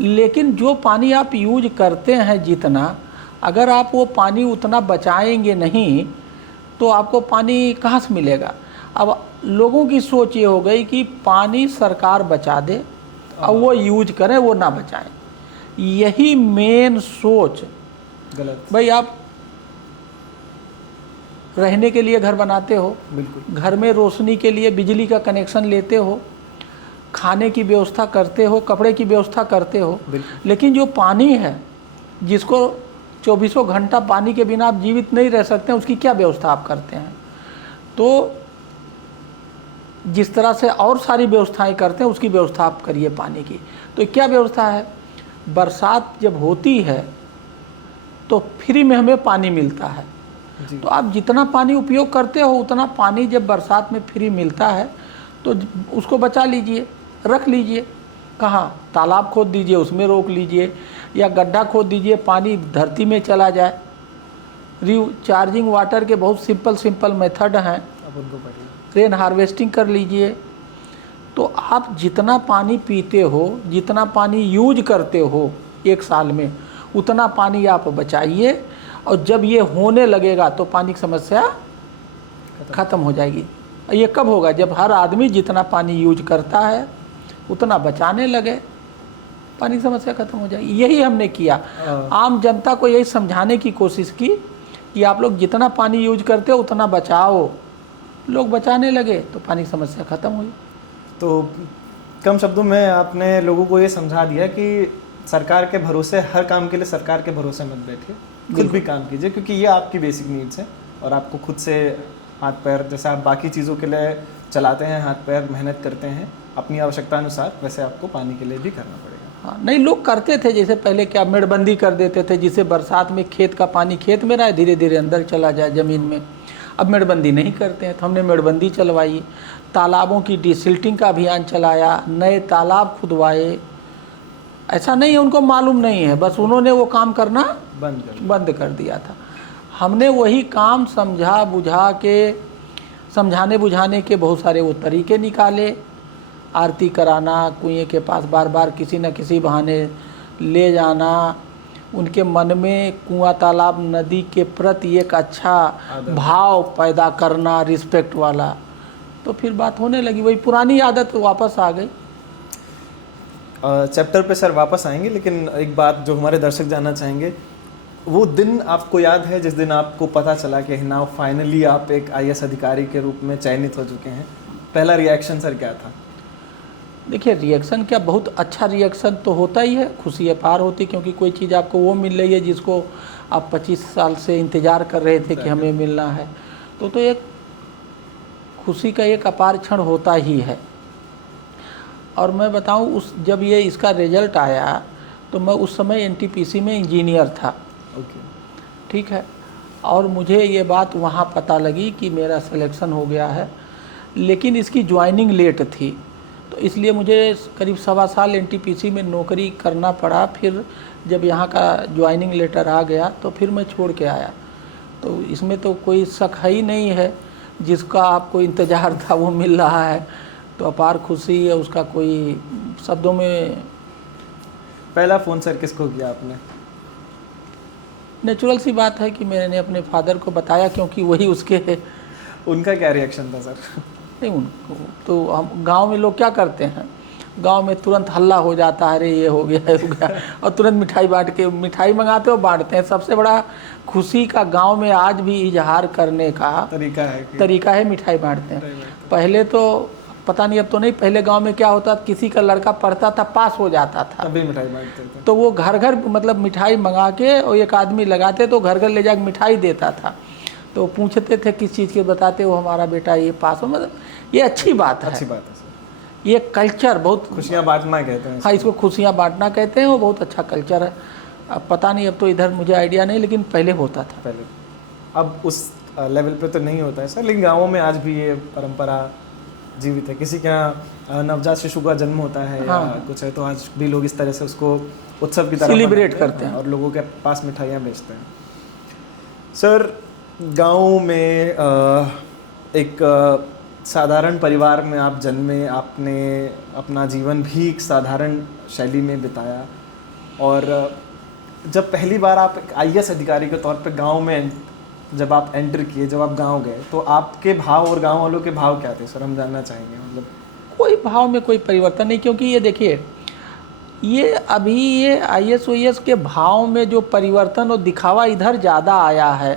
लेकिन जो पानी आप यूज करते हैं जितना, अगर आप वो पानी उतना बचाएंगे नहीं तो आपको पानी कहाँ से मिलेगा। अब लोगों की सोच ये हो गई कि पानी सरकार बचा दे और वो यूज करें, वो ना बचाएं। यही मेन सोच गलत। भाई, आप रहने के लिए घर बनाते हो, बिल्कुल, घर में रोशनी के लिए बिजली का कनेक्शन लेते हो, खाने की व्यवस्था करते हो, कपड़े की व्यवस्था करते हो, लेकिन जो पानी है, जिसको 24 घंटा पानी के बिना आप जीवित नहीं रह सकते हैं, उसकी क्या व्यवस्था आप करते हैं? तो जिस तरह से और सारी व्यवस्थाएं करते हैं, उसकी व्यवस्था आप करिए पानी की। तो क्या व्यवस्था है? बरसात जब होती है तो फ्री में हमें पानी मिलता है, तो आप जितना पानी उपयोग करते हो उतना पानी जब बरसात में फ्री मिलता है तो उसको बचा लीजिए, रख लीजिए। कहाँ? तालाब खोद दीजिए, उसमें रोक लीजिए, या गड्ढा खोद दीजिए, पानी धरती में चला जाए। रिचार्जिंग वाटर के बहुत सिंपल मेथड हैं, रेन हार्वेस्टिंग कर लीजिए। तो आप जितना पानी पीते हो, जितना पानी यूज करते हो एक साल में, उतना पानी आप बचाइए, और जब ये होने लगेगा तो पानी की समस्या ख़त्म हो जाएगी। ये कब होगा? जब हर आदमी जितना पानी यूज करता है उतना बचाने लगे। पानी की समस्या खत्म हो जाएगी। यही हमने किया, आम जनता को यही समझाने की कोशिश की कि आप लोग जितना पानी यूज करते हो उतना बचाओ। लोग बचाने लगे तो पानी की समस्या खत्म हुई। तो कम शब्दों में आपने लोगों को ये समझा दिया कि सरकार के भरोसे, हर काम के लिए सरकार के भरोसे मत बैठिए, खुद भी काम कीजिए, क्योंकि ये आपकी बेसिक नीड्स है और आपको खुद से हाथ पैर, जैसे आप बाकी चीज़ों के लिए चलाते हैं हाथ पैर, मेहनत करते हैं अपनी आवश्यकता अनुसार, वैसे आपको पानी के लिए भी करना पड़ेगा। हाँ, नहीं लोग करते थे, जैसे पहले क्या मेड़बंदी कर देते थे, जिससे बरसात में खेत का पानी खेत में रहा धीरे धीरे अंदर चला जाए ज़मीन में। अब मेड़बंदी नहीं करते हैं, तो हमने मेड़बंदी चलवाई, तालाबों की डिसिल्टिंग का अभियान चलाया, नए तालाब खुदवाए। ऐसा नहीं है उनको मालूम नहीं है, बस उन्होंने वो काम करना बंद कर दिया था। हमने वही काम समझा बुझा के, समझाने बुझाने के बहुत सारे वो तरीके निकाले। आरती कराना, कुएं के पास बार बार किसी न किसी बहाने ले जाना, उनके मन में कुआं तालाब नदी के प्रति एक अच्छा भाव पैदा करना, रिस्पेक्ट वाला। तो फिर बात होने लगी, वही पुरानी आदत वापस आ गई। चैप्टर पे सर वापस आएंगे, लेकिन एक बात जो हमारे दर्शक जानना चाहेंगे, वो दिन आपको याद है जिस दिन आपको पता चला कि नाउ फाइनली आप एक IAS अधिकारी के रूप में चयनित हो चुके हैं? पहला रिएक्शन सर क्या था? देखिए रिएक्शन क्या, बहुत अच्छा रिएक्शन तो होता ही है, खुशी अपार होती, क्योंकि कोई चीज़ आपको वो मिल रही है जिसको आप 25 साल से इंतज़ार कर रहे थे कि हमें मिलना है। तो एक खुशी का एक अपार क्षण होता ही है। और मैं बताऊं, उस जब ये इसका रिजल्ट आया तो मैं उस समय NTPC में इंजीनियर था। ठीक है, और मुझे ये बात वहाँ पता लगी कि मेरा सिलेक्शन हो गया है, लेकिन इसकी ज्वाइनिंग लेट थी, तो इसलिए मुझे करीब 1.25 साल NTPC में नौकरी करना पड़ा। फिर जब यहाँ का ज्वाइनिंग लेटर आ गया तो फिर मैं छोड़ के आया। तो इसमें तो कोई शक है ही नहीं है, जिसका आपको इंतज़ार था वो मिल रहा है, तो अपार खुशी है, उसका कोई शब्दों में। पहला फ़ोन सर किसको किया आपने? नेचुरल सी बात है कि मैंने अपने फादर को बताया, क्योंकि वही उसके। उनका क्या रिएक्शन था सर? नहीं, उनको तो हम गांव में लोग क्या करते हैं, गांव में तुरंत हल्ला हो जाता है, अरे ये हो गया हो गया, और तुरंत मिठाई बांट के, मिठाई मंगाते हो बांटते हैं। सबसे बड़ा खुशी का गांव में आज भी इजहार करने का तरीका है मिठाई बांटते हैं। पहले तो पता नहीं, अब तो नहीं, पहले गांव में क्या होता, किसी का लड़का पढ़ता था, पास हो जाता था, तभी मिठाई बांटते थे। तो वो घर घर मतलब मिठाई मंगा के, और एक आदमी लगाते तो घर घर ले जाकर मिठाई देता था। तो पूछते थे किस चीज़ के, बताते वो हमारा बेटा ये पास हो। मतलब ये अच्छी बात है, अच्छी बात है सर। ये कल्चर बहुत, खुशियाँ बांटना कहते हैं। हाँ, इसको खुशियाँ बांटना कहते हैं, वो बहुत अच्छा कल्चर है। अब पता नहीं, अब तो इधर मुझे आइडिया नहीं, लेकिन पहले होता था। पहले, अब उस लेवल पे तो नहीं होता है सर, लेकिन गाँवों में आज भी ये परंपरा जीवित है। किसी के यहाँ नवजात शिशु का जन्म होता है या कुछ है, तो आज भी लोग इस तरह से उसको उत्सव की तरह सेलिब्रेट करते हैं और लोगों के पास मिठाइयाँ बेचते हैं। सर, गाँव में एक साधारण परिवार में आप जन्मे, आपने अपना जीवन भी एक साधारण शैली में बिताया, और जब पहली बार आप एक IAS अधिकारी के तौर पे गांव में जब आप एंटर किए, जब आप गांव गए, तो आपके भाव और गांव वालों के भाव क्या थे सर? हम जानना चाहेंगे। मतलब कोई भाव में कोई परिवर्तन नहीं, क्योंकि ये देखिए, ये अभी ये IAS OAS के भाव में जो परिवर्तन और दिखावा इधर ज़्यादा आया है।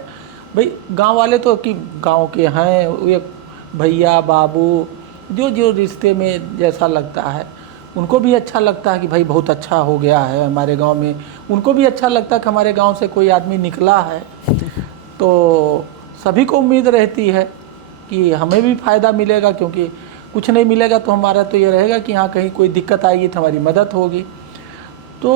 भाई गांव वाले तो कि गांव के हैं, ये भैया बाबू जो जो रिश्ते में जैसा लगता है, उनको भी अच्छा लगता है कि भाई बहुत अच्छा हो गया है हमारे गांव में, उनको भी अच्छा लगता है कि हमारे गांव से कोई आदमी निकला है। तो सभी को उम्मीद रहती है कि हमें भी फ़ायदा मिलेगा, क्योंकि कुछ नहीं मिलेगा तो हमारा तो ये रहेगा कि हाँ कहीं कोई दिक्कत आएगी तो हमारी मदद होगी। तो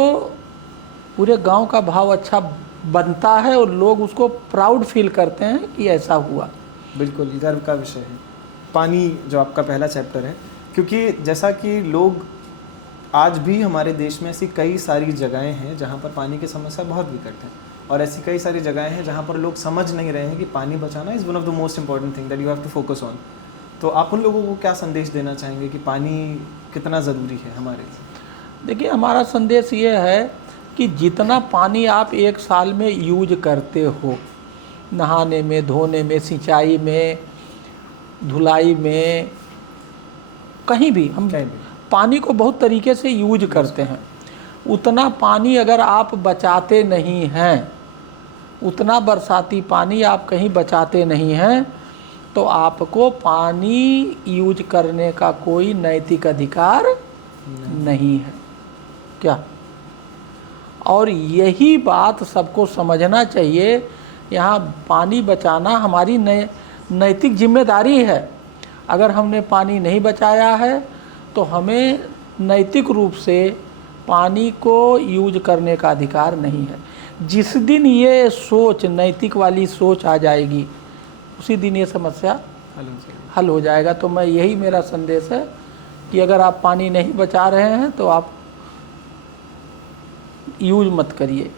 पूरे गांव का भाव अच्छा बनता है और लोग उसको प्राउड फील करते हैं कि ऐसा हुआ। बिल्कुल गर्व का विषय है। पानी जो आपका पहला चैप्टर है, क्योंकि जैसा कि लोग आज भी हमारे देश में ऐसी कई सारी जगहें हैं जहाँ पर पानी की समस्या बहुत विकट है, और ऐसी कई सारी जगहें हैं जहाँ पर लोग समझ नहीं रहे हैं कि पानी बचाना is one of the most important thing that you have to focus on. तो आप उन लोगों को क्या संदेश देना चाहेंगे कि पानी कितना ज़रूरी है हमारे लिए? देखिए, हमारा संदेश ये है कि जितना पानी आप एक साल में यूज करते हो, नहाने में, धोने में, सिंचाई में, धुलाई में, कहीं भी हम पानी को बहुत तरीके से यूज करते हैं। उतना पानी अगर आप बचाते नहीं हैं, उतना बरसाती पानी आप कहीं बचाते नहीं हैं, तो आपको पानी यूज करने का कोई नैतिक अधिकार नहीं है क्या। और यही बात सबको समझना चाहिए। यहाँ पानी बचाना हमारी नैतिक जिम्मेदारी है। अगर हमने पानी नहीं बचाया है तो हमें नैतिक रूप से पानी को यूज करने का अधिकार नहीं है। जिस दिन ये सोच, नैतिक वाली सोच आ जाएगी, उसी दिन ये समस्या हल हो जाएगा। तो मैं यही मेरा संदेश है कि अगर आप पानी नहीं बचा रहे हैं तो आप यूज मत करिए।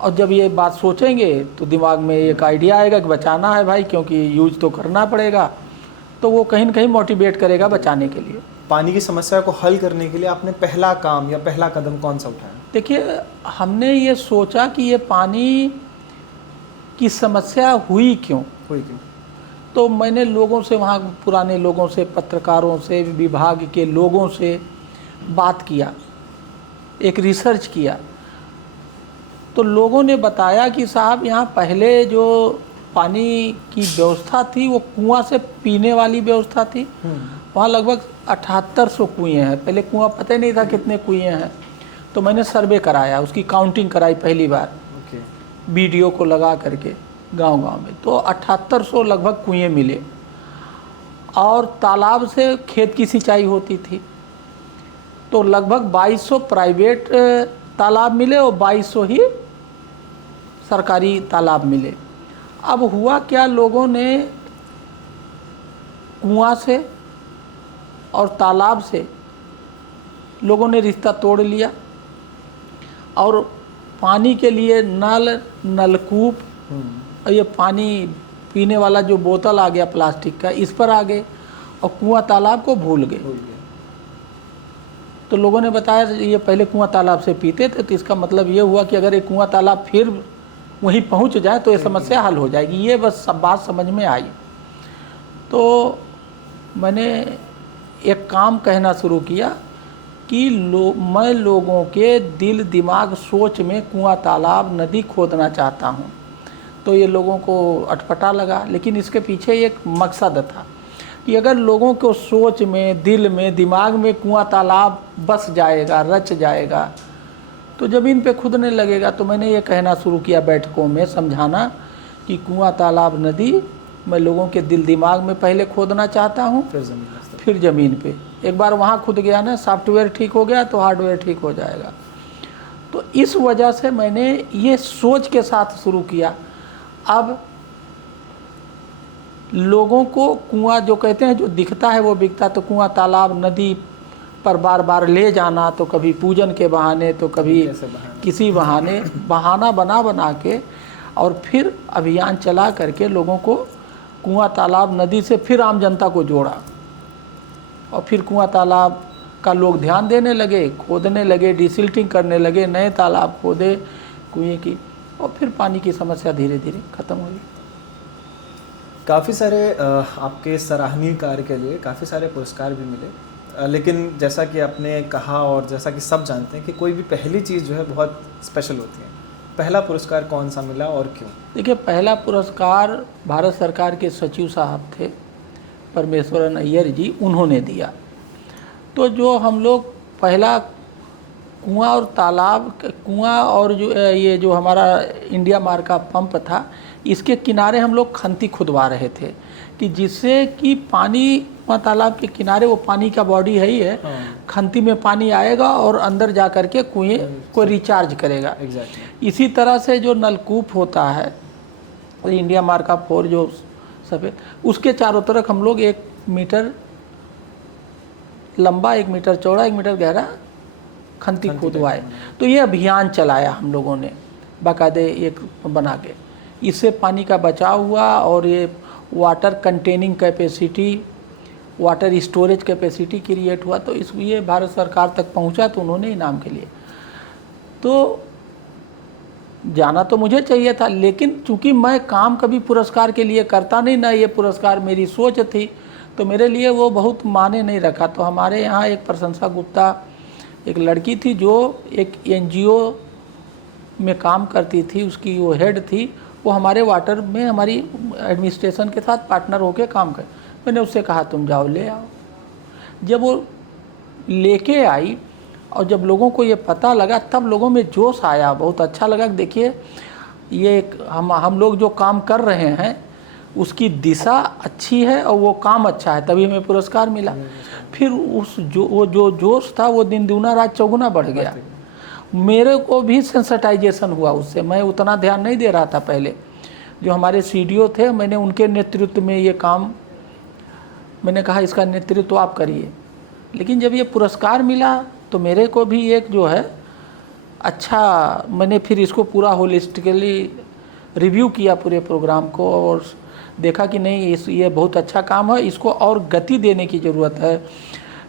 और जब ये बात सोचेंगे तो दिमाग में एक आइडिया आएगा कि बचाना है भाई, क्योंकि यूज तो करना पड़ेगा, तो वो कहीं न कहीं मोटिवेट करेगा बचाने के लिए। पानी की समस्या को हल करने के लिए आपने पहला काम या पहला कदम कौन सा उठाया? देखिए, हमने ये सोचा कि ये पानी की समस्या हुई क्यों। तो मैंने लोगों से, वहाँ पुराने लोगों से, पत्रकारों से, विभाग के लोगों से बात किया, एक रिसर्च किया। तो लोगों ने बताया कि साहब यहाँ पहले जो पानी की व्यवस्था थी वो कुआं से पीने वाली व्यवस्था थी। वहाँ लगभग 7800 कुएँ हैं। पहले कुआं पता ही नहीं था कितने कुएँ हैं। तो मैंने सर्वे कराया, उसकी काउंटिंग कराई पहली बार वीडियो को लगा करके गांव-गांव में। तो 7800 लगभग कुएँ मिले। और तालाब से खेत की सिंचाई होती थी। तो लगभग 2200 प्राइवेट तालाब मिले और 2200 ही सरकारी तालाब मिले। अब हुआ क्या, लोगों ने कुआं से और तालाब से लोगों ने रिश्ता तोड़ लिया और पानी के लिए नलकूप और ये पानी पीने वाला जो बोतल आ गया प्लास्टिक का, इस पर आ गए और कुआं तालाब को भूल गए। तो लोगों ने बताया ये पहले कुआं तालाब से पीते थे, तो इसका मतलब ये हुआ कि अगर ये कुआं तालाब फिर वहीं पहुंच जाए तो ये समस्या हल हो जाएगी। ये बस सब बात समझ में आई। तो मैंने एक काम कहना शुरू किया कि मैं लोगों के दिल दिमाग सोच में कुआं तालाब नदी खोदना चाहता हूँ। तो ये लोगों को अटपटा लगा, लेकिन इसके पीछे एक मकसद था कि अगर लोगों को सोच में, दिल में, दिमाग में कुआं तालाब बस जाएगा, रच जाएगा, तो ज़मीन पे खुदने लगेगा। तो मैंने ये कहना शुरू किया बैठकों में, समझाना कि कुआं तालाब नदी मैं लोगों के दिल दिमाग में पहले खोदना चाहता हूँ, फिर ज़मीन पे। एक बार वहाँ खुद गया ना, सॉफ्टवेयर ठीक हो गया तो हार्डवेयर ठीक हो जाएगा। तो इस वजह से मैंने ये सोच के साथ शुरू किया। अब लोगों को कुआं जो कहते हैं, जो दिखता है वो बिकता, तो कुआं तालाब नदी पर बार बार ले जाना, तो कभी पूजन के बहाने, तो कभी किसी बहाने, बहाना बना के, और फिर अभियान चला करके लोगों को कुआं तालाब नदी से फिर आम जनता को जोड़ा। और फिर कुआं तालाब का लोग ध्यान देने लगे, खोदने लगे, डिसिल्टिंग करने लगे, नए तालाब खोदे कुएं की, और फिर पानी की समस्या धीरे धीरे ख़त्म हो गई। काफ़ी सारे आपके सराहनीय कार्य के लिए काफ़ी सारे पुरस्कार भी मिले, लेकिन जैसा कि आपने कहा और जैसा कि सब जानते हैं कि कोई भी पहली चीज़ जो है बहुत स्पेशल होती है। पहला पुरस्कार कौन सा मिला और क्यों? देखिए, पहला पुरस्कार भारत सरकार के सचिव साहब थे, परमेश्वरन अय्यर जी, उन्होंने दिया। तो जो हम लोग पहला कुआं और तालाब, कुआं और जो ये जो हमारा इंडिया मार्क का पंप था, इसके किनारे हम लोग खंती खुदवा रहे थे कि जिससे कि पानी कुआं तालाब के किनारे, वो पानी का बॉडी है ही है, खंती में पानी आएगा और अंदर जा कर के कुएँ को रिचार्ज करेगा। इसी तरह से जो नलकूप होता है, इंडिया मार्क का 4 जो सफ़ेद, उसके चारों तरफ हम लोग 1 मीटर लंबा, 1 मीटर चौड़ा, 1 मीटर गहरा खंती खुदवाए। तो ये अभियान चलाया हम लोगों ने बाकायदे एक बना के। इससे पानी का बचाव हुआ और ये water containing capacity, water storage capacity create हुआ। तो इस ये भारत सरकार तक पहुंचा तो उन्होंने इनाम के लिए, तो जाना तो मुझे चाहिए था, लेकिन चूंकि मैं काम कभी पुरस्कार के लिए करता नहीं, ना ये पुरस्कार मेरी सोच थी, तो मेरे लिए वो बहुत माने नहीं रखा। तो हमारे यहाँ एक प्रशंसा गुप्ता एक लड़की थी जो एक एनजीओ में काम करती थी, उसकी वो हेड थी, वो हमारे वाटर में हमारी एडमिनिस्ट्रेशन के साथ पार्टनर होकर काम कर। मैंने उससे कहा तुम जाओ ले आओ। जब वो लेके आई और जब लोगों को ये पता लगा तब लोगों में जोश आया, बहुत अच्छा लगा। देखिए ये हम लोग जो काम कर रहे हैं उसकी दिशा अच्छी है और वो काम अच्छा है, तभी हमें पुरस्कार मिला। फिर वो जो जोश था वो दिन दुगना रात चौगुना बढ़ गया। मेरे को भी सेंसिटाइजेशन हुआ उससे। मैं उतना ध्यान नहीं दे रहा था पहले। जो हमारे सीडीओ थे, मैंने उनके नेतृत्व में ये काम, मैंने कहा इसका नेतृत्व आप करिए। लेकिन जब ये पुरस्कार मिला तो मेरे को भी एक जो है अच्छा, मैंने फिर इसको पूरा होलिस्टिकली रिव्यू किया पूरे प्रोग्राम को और देखा कि नहीं ये बहुत अच्छा काम है, इसको और गति देने की ज़रूरत है,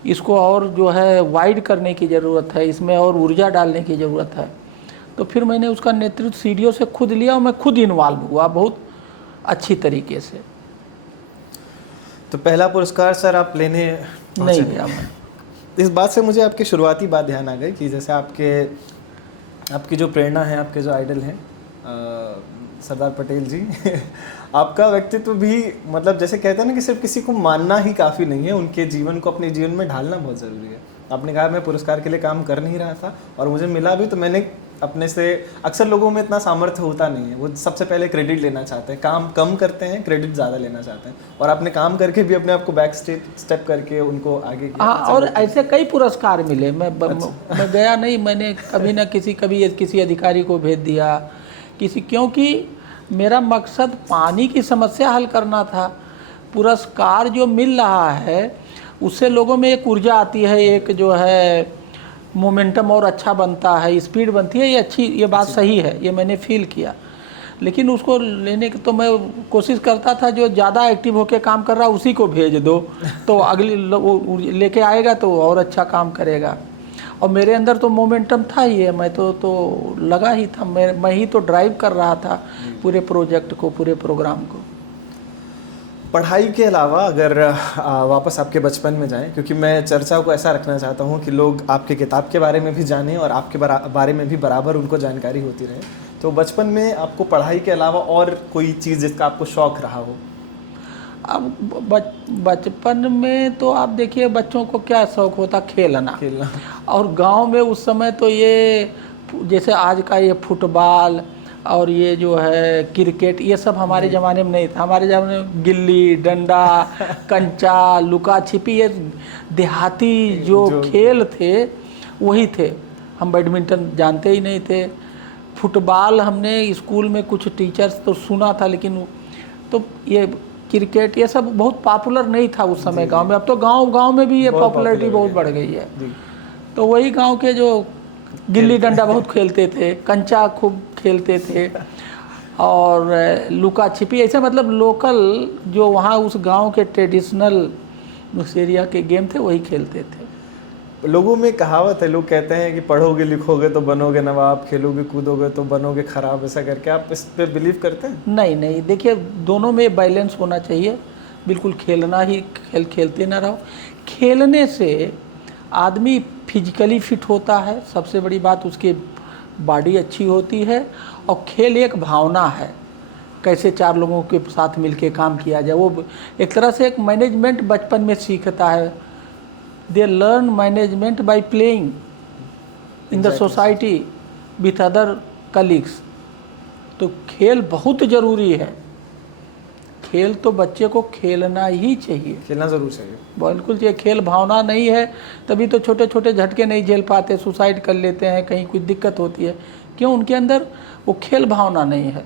इसको और जो है वाइड करने की ज़रूरत है, इसमें और ऊर्जा डालने की ज़रूरत है। तो फिर मैंने उसका नेतृत्व सीडीओ से खुद लिया और मैं खुद इन्वॉल्व हुआ बहुत अच्छी तरीके से। तो पहला पुरस्कार सर आप लेने नहीं गया मैं। इस बात से मुझे आपकी शुरुआती बात ध्यान आ गई कि जैसे आपकी जो प्रेरणा है, आपके जो आइडल हैं सरदार पटेल जी आपका व्यक्तित्व भी मतलब जैसे कहते हैं ना कि सिर्फ किसी को मानना ही काफ़ी नहीं है, उनके जीवन को अपने जीवन में ढालना बहुत ज़रूरी है। आपने कहा मैं पुरस्कार के लिए काम कर नहीं रहा था और मुझे मिला भी, तो मैंने अपने से, अक्सर लोगों में इतना सामर्थ्य होता नहीं है, वो सबसे पहले क्रेडिट लेना चाहते हैं, काम कम करते हैं, क्रेडिट ज़्यादा लेना चाहते हैं। और आपने काम करके भी अपने आप को बैक स्टेप करके उनको आगे किया। हाँ, और ऐसे कई पुरस्कार मिले। मैं गया नहीं, मैंने कभी ना किसी अधिकारी को भेज दिया क्योंकि मेरा मकसद पानी की समस्या हल करना था। पुरस्कार जो मिल रहा है उससे लोगों में एक ऊर्जा आती है, एक जो है मोमेंटम और अच्छा बनता है, स्पीड बनती है। ये बात सही है, ये मैंने फील किया। लेकिन उसको लेने की तो मैं कोशिश करता था जो ज़्यादा एक्टिव होकर काम कर रहा है उसी को भेज दो, तो अगली लेके आएगा तो और अच्छा काम करेगा। और मेरे अंदर तो मोमेंटम था ही है, मैं तो लगा ही था, मैं ही तो ड्राइव कर रहा था पूरे प्रोजेक्ट को, पूरे प्रोग्राम को। पढ़ाई के अलावा अगर वापस आपके बचपन में जाएं, क्योंकि मैं चर्चा को ऐसा रखना चाहता हूं कि लोग आपके किताब के बारे में भी जानें और आपके बारे में भी बराबर उनको जानकारी होती रहे, तो बचपन में आपको पढ़ाई के अलावा और कोई चीज़ जिसका आपको शौक़ रहा हो? अब बचपन में तो आप देखिए बच्चों को क्या शौक़ होता, खेलना। और गांव में उस समय तो ये जैसे आज का ये फुटबॉल और ये जो है क्रिकेट, ये सब हमारे ज़माने में नहीं था। हमारे ज़माने में गिल्ली डंडा, कंचा, लुका छिपी, ये देहाती जो खेल थे वही थे। हम बैडमिंटन जानते ही नहीं थे। फुटबॉल हमने स्कूल में कुछ टीचर्स तो सुना था, लेकिन तो ये क्रिकेट ये सब बहुत पॉपुलर नहीं था उस समय गांव में। अब तो गांव में भी ये पॉपुलैरिटी बहुत बढ़ गई है। तो वही गांव के जो गिल्ली डंडा बहुत खेलते थे, कंचा खूब खेलते थे और लुका छिपी, ऐसे मतलब लोकल जो वहाँ उस गांव के ट्रेडिशनल उस एरिया के गेम थे वही खेलते थे। लोगों में कहावत है, लोग कहते हैं कि पढ़ोगे लिखोगे तो बनोगे नवाब, खेलोगे कूदोगे तो बनोगे खराब, ऐसा करके आप इस पे बिलीव करते हैं? नहीं, देखिए दोनों में बैलेंस होना चाहिए। बिल्कुल खेलना ही खेलते ना रहो। खेलने से आदमी फिजिकली फिट होता है, सबसे बड़ी बात उसकी बॉडी अच्छी होती है। और खेल एक भावना है, कैसे चार लोगों के साथ मिलके काम किया जाए, वो एक तरह से एक मैनेजमेंट बचपन में सीखता है। They learn management by playing in the society with other colleagues. तो खेल बहुत ज़रूरी है। खेल तो बच्चे को खेलना ही चाहिए, खेलना ज़रूर चाहिए, बिल्कुल चाहिए। खेल भावना नहीं है तभी तो छोटे छोटे झटके नहीं झेल पाते, सुसाइड कर लेते हैं, कहीं कुछ दिक्कत होती है। क्यों? उनके अंदर वो खेल भावना नहीं है।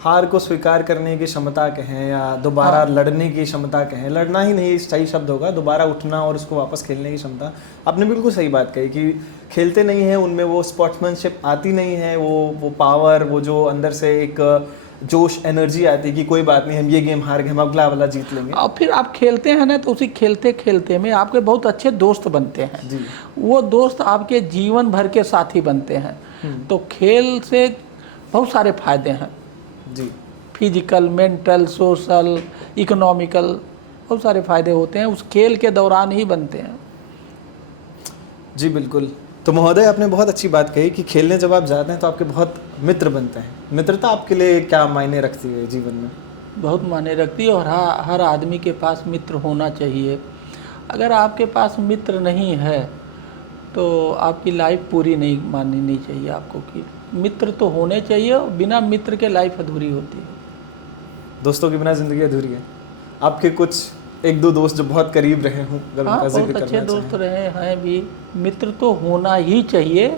हार को स्वीकार करने की क्षमता कहें या दोबारा लड़ने की क्षमता कहें, लड़ना ही नहीं सही शब्द होगा, दोबारा उठना और उसको वापस खेलने की क्षमता। आपने बिल्कुल सही बात कही कि खेलते नहीं हैं उनमें वो स्पोर्ट्समैनशिप आती नहीं है, वो पावर, वो जो अंदर से एक जोश एनर्जी आती है कि कोई बात नहीं, हम ये गेम हार गए, हम अगला वाला जीत लेंगे। और फिर आप खेलते हैं ना, तो उसी खेलते खेलते में आपके बहुत अच्छे दोस्त बनते हैं जी। वो दोस्त आपके जीवन भर के साथी बनते हैं। तो खेल से बहुत सारे फायदे हैं जी, फिजिकल, मेंटल, सोशल, इकोनॉमिकल, बहुत सारे फायदे होते हैं उस खेल के दौरान ही बनते हैं। जी बिल्कुल। तो महोदय, आपने बहुत अच्छी बात कही कि खेलने जब आप जाते हैं तो आपके बहुत मित्र बनते हैं। मित्रता आपके लिए क्या मायने रखती है जीवन में? बहुत मायने रखती है और हर आदमी के पास मित्र होना चाहिए। अगर आपके पास मित्र नहीं है तो आपकी लाइफ पूरी नहीं माननी नहीं चाहिए आपको कि मित्र तो होने चाहिए, और बिना मित्र के लाइफ अधूरी होती है। दोस्तों के बिना ज़िंदगी अधूरी है। आपके कुछ एक दो दोस्त जो बहुत करीब रहे हों, अगर हाँ, उनका बहुत जिक्र अच्छे करना दोस्त चाहें? रहे हैं भी। मित्र तो होना ही चाहिए,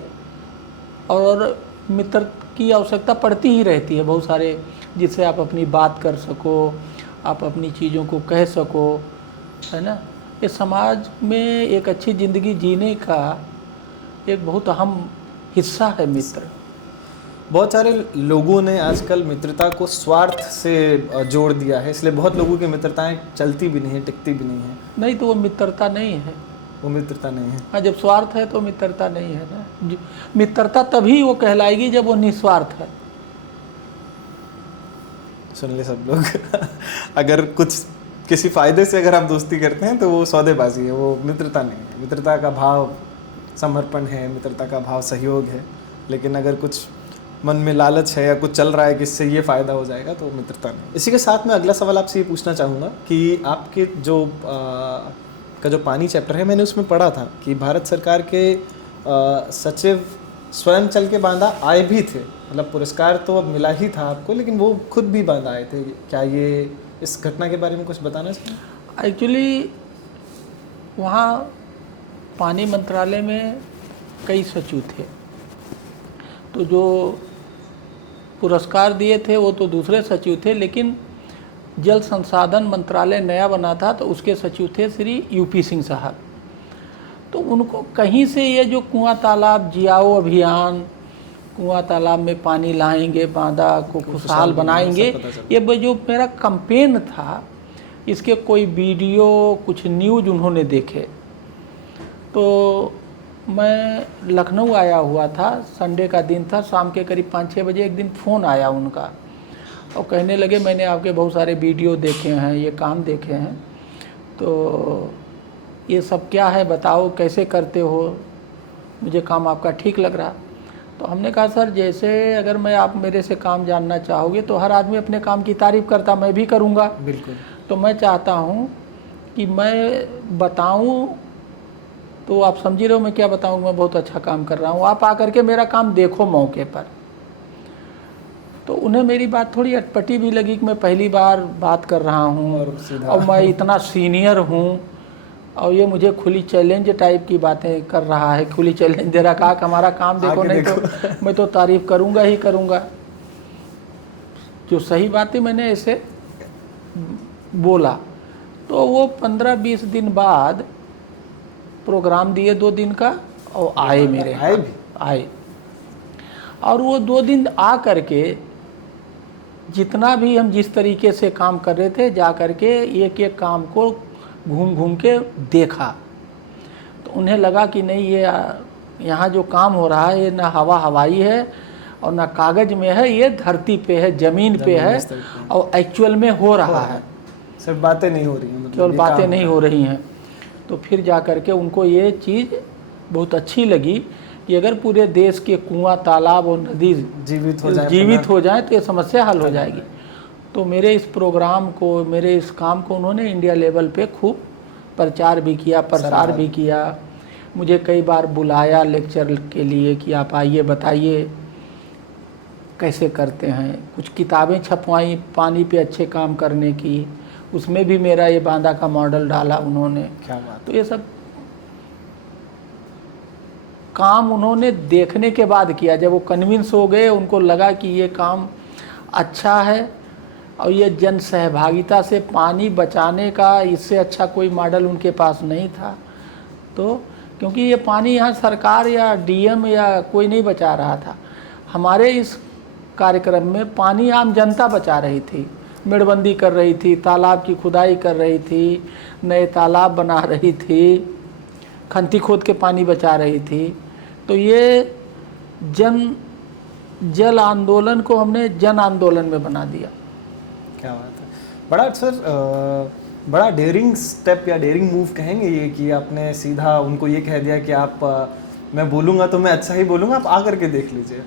और मित्र की आवश्यकता पड़ती ही रहती है बहुत सारे, जिससे आप अपनी बात कर सको, आप अपनी चीज़ों को कह सको, है ना। ये समाज में एक अच्छी ज़िंदगी जीने का एक बहुत अहम हिस्सा है मित्र। बहुत सारे लोगों ने आजकल मित्रता को स्वार्थ से जोड़ दिया है, इसलिए बहुत लोगों की मित्रताएं चलती भी नहीं है, टिकती भी नहीं है। नहीं तो वो मित्रता नहीं है। वो मित्रता नहीं है। हाँ, जब स्वार्थ है तो मित्रता नहीं है ना। मित्रता तभी वो कहलाएगी जब वो निस्वार्थ है। सुन ले सब लोग अगर कुछ किसी फायदे से अगर आप दोस्ती करते हैं तो वो सौदेबाजी है, वो मित्रता नहीं है। मित्रता का भाव समर्पण है, मित्रता का भाव सहयोग है। लेकिन अगर कुछ मन में लालच है या कुछ चल रहा है कि इससे ये फ़ायदा हो जाएगा तो मित्रता नहीं। इसी के साथ मैं अगला सवाल आपसे ये पूछना चाहूँगा कि आपके जो पानी चैप्टर है, मैंने उसमें पढ़ा था कि भारत सरकार के सचिव स्वयं चल के बांदा आए भी थे। मतलब पुरस्कार तो अब मिला ही था आपको, लेकिन वो खुद भी बांदा आए थे। क्या ये इस घटना के बारे में कुछ बताना चाहिए? एक्चुअली वहाँ पानी मंत्रालय में कई सचिव थे, तो जो पुरस्कार दिए थे वो तो दूसरे सचिव थे, लेकिन जल संसाधन मंत्रालय नया बना था तो उसके सचिव थे श्री यूपी सिंह साहब। तो उनको कहीं से ये जो कुआं तालाब जियाओ अभियान, कुआं तालाब में पानी लाएंगे, बांदा को खुशहाल बनाएंगे, ये जो मेरा कैंपेन था, इसके कोई वीडियो कुछ न्यूज़ उन्होंने देखे। तो मैं लखनऊ आया हुआ था, संडे का दिन था, शाम के करीब 5-6 बजे एक दिन फ़ोन आया उनका, और कहने लगे मैंने आपके बहुत सारे वीडियो देखे हैं, ये काम देखे हैं, तो ये सब क्या है बताओ, कैसे करते हो, मुझे काम आपका ठीक लग रहा। तो हमने कहा सर, जैसे अगर आप मेरे से काम जानना चाहोगे तो हर आदमी अपने काम की तारीफ़ करता, मैं भी करूँगा। बिल्कुल। तो मैं चाहता हूँ कि मैं बताऊँ, तो आप समझ रहे हो मैं क्या बताऊँ, मैं बहुत अच्छा काम कर रहा हूँ, आप आकर के मेरा काम देखो मौके पर। तो उन्हें मेरी बात थोड़ी अटपटी भी लगी कि मैं पहली बार बात कर रहा हूँ और मैं इतना सीनियर हूँ, और ये मुझे खुली चैलेंज टाइप की बातें कर रहा है, खुली चैलेंज दे रहा। कहा कि हमारा काम देखो, नहीं तो मैं तो तारीफ़ करूँगा ही करूँगा। जो सही बात है मैंने ऐसे बोला। तो वो 15-20 दिन बाद प्रोग्राम दिए 2 दिन का, और आए मेरे आए, और वो 2 दिन आ करके जितना भी हम जिस तरीके से काम कर रहे थे, जा करके एक एक काम को घूम घूम के देखा। तो उन्हें लगा कि नहीं, ये यहाँ जो काम हो रहा है ये ना हवाई है और ना कागज़ में है, ये धरती पे है, ज़मीन पे है, और एक्चुअल में हो रहा है। सिर्फ बातें नहीं हो रही हैं, मतलब केवल बातें नहीं हो रही हैं। तो फिर जा कर के उनको ये चीज़ बहुत अच्छी लगी कि अगर पूरे देश के कुआं, तालाब और नदी जीवित हो जाए तो ये समस्या हल हो जाएगी। तो मेरे इस प्रोग्राम को, मेरे इस काम को उन्होंने इंडिया लेवल पे खूब प्रचार भी किया, प्रसार भी किया। मुझे कई बार बुलाया लेक्चर के लिए कि आप आइए, बताइए कैसे करते हैं। कुछ किताबें छपवाई पानी पे अच्छे काम करने की, उसमें भी मेरा ये बांदा का मॉडल डाला उन्होंने। क्या बात। तो ये सब काम उन्होंने देखने के बाद किया। जब वो कन्विंस हो गए, उनको लगा कि ये काम अच्छा है और ये जन सहभागिता से पानी बचाने का इससे अच्छा कोई मॉडल उनके पास नहीं था। तो क्योंकि ये पानी यहाँ सरकार या डीएम या कोई नहीं बचा रहा था, हमारे इस कार्यक्रम में पानी आम जनता बचा रही थी, मेड़बंदी कर रही थी, तालाब की खुदाई कर रही थी, नए तालाब बना रही थी, खंती खोद के पानी बचा रही थी। तो ये जल आंदोलन को हमने जन आंदोलन में बना दिया। क्या बात है। बड़ा सर बड़ा डेयरिंग स्टेप या डेयरिंग मूव कहेंगे ये, कि आपने सीधा उनको ये कह दिया कि आप मैं बोलूँगा तो मैं अच्छा ही बोलूँगा, आप आ करके देख लीजिए।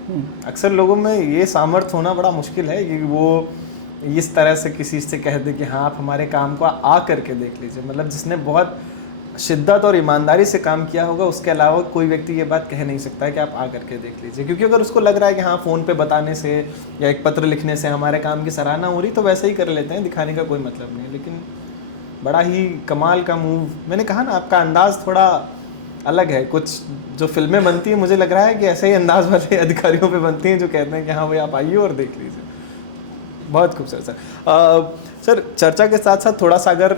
अक्सर लोगों में ये सामर्थ्य होना बड़ा मुश्किल है कि वो इस तरह से किसी से कह दे कि हाँ आप हमारे काम को आ करके देख लीजिए। मतलब जिसने बहुत शिद्दत और ईमानदारी से काम किया होगा, उसके अलावा कोई व्यक्ति ये बात कह नहीं सकता है कि आप आ करके देख लीजिए। क्योंकि अगर उसको लग रहा है कि हाँ फ़ोन पे बताने से या एक पत्र लिखने से हमारे काम की सराहना हो रही, तो वैसे ही कर लेते हैं, दिखाने का कोई मतलब नहीं। लेकिन बड़ा ही कमाल का मूव, मैंने कहा ना आपका अंदाज़ थोड़ा अलग है। कुछ जो फिल्में बनती हैं मुझे लग रहा है कि ऐसे ही अंदाज वाले अधिकारियों पे बनती हैं जो कहते हैं कि हाँ भाई आप आइए और देख लीजिए। बहुत खूबसूरत सर। सर चर्चा के साथ साथ थोड़ा सा अगर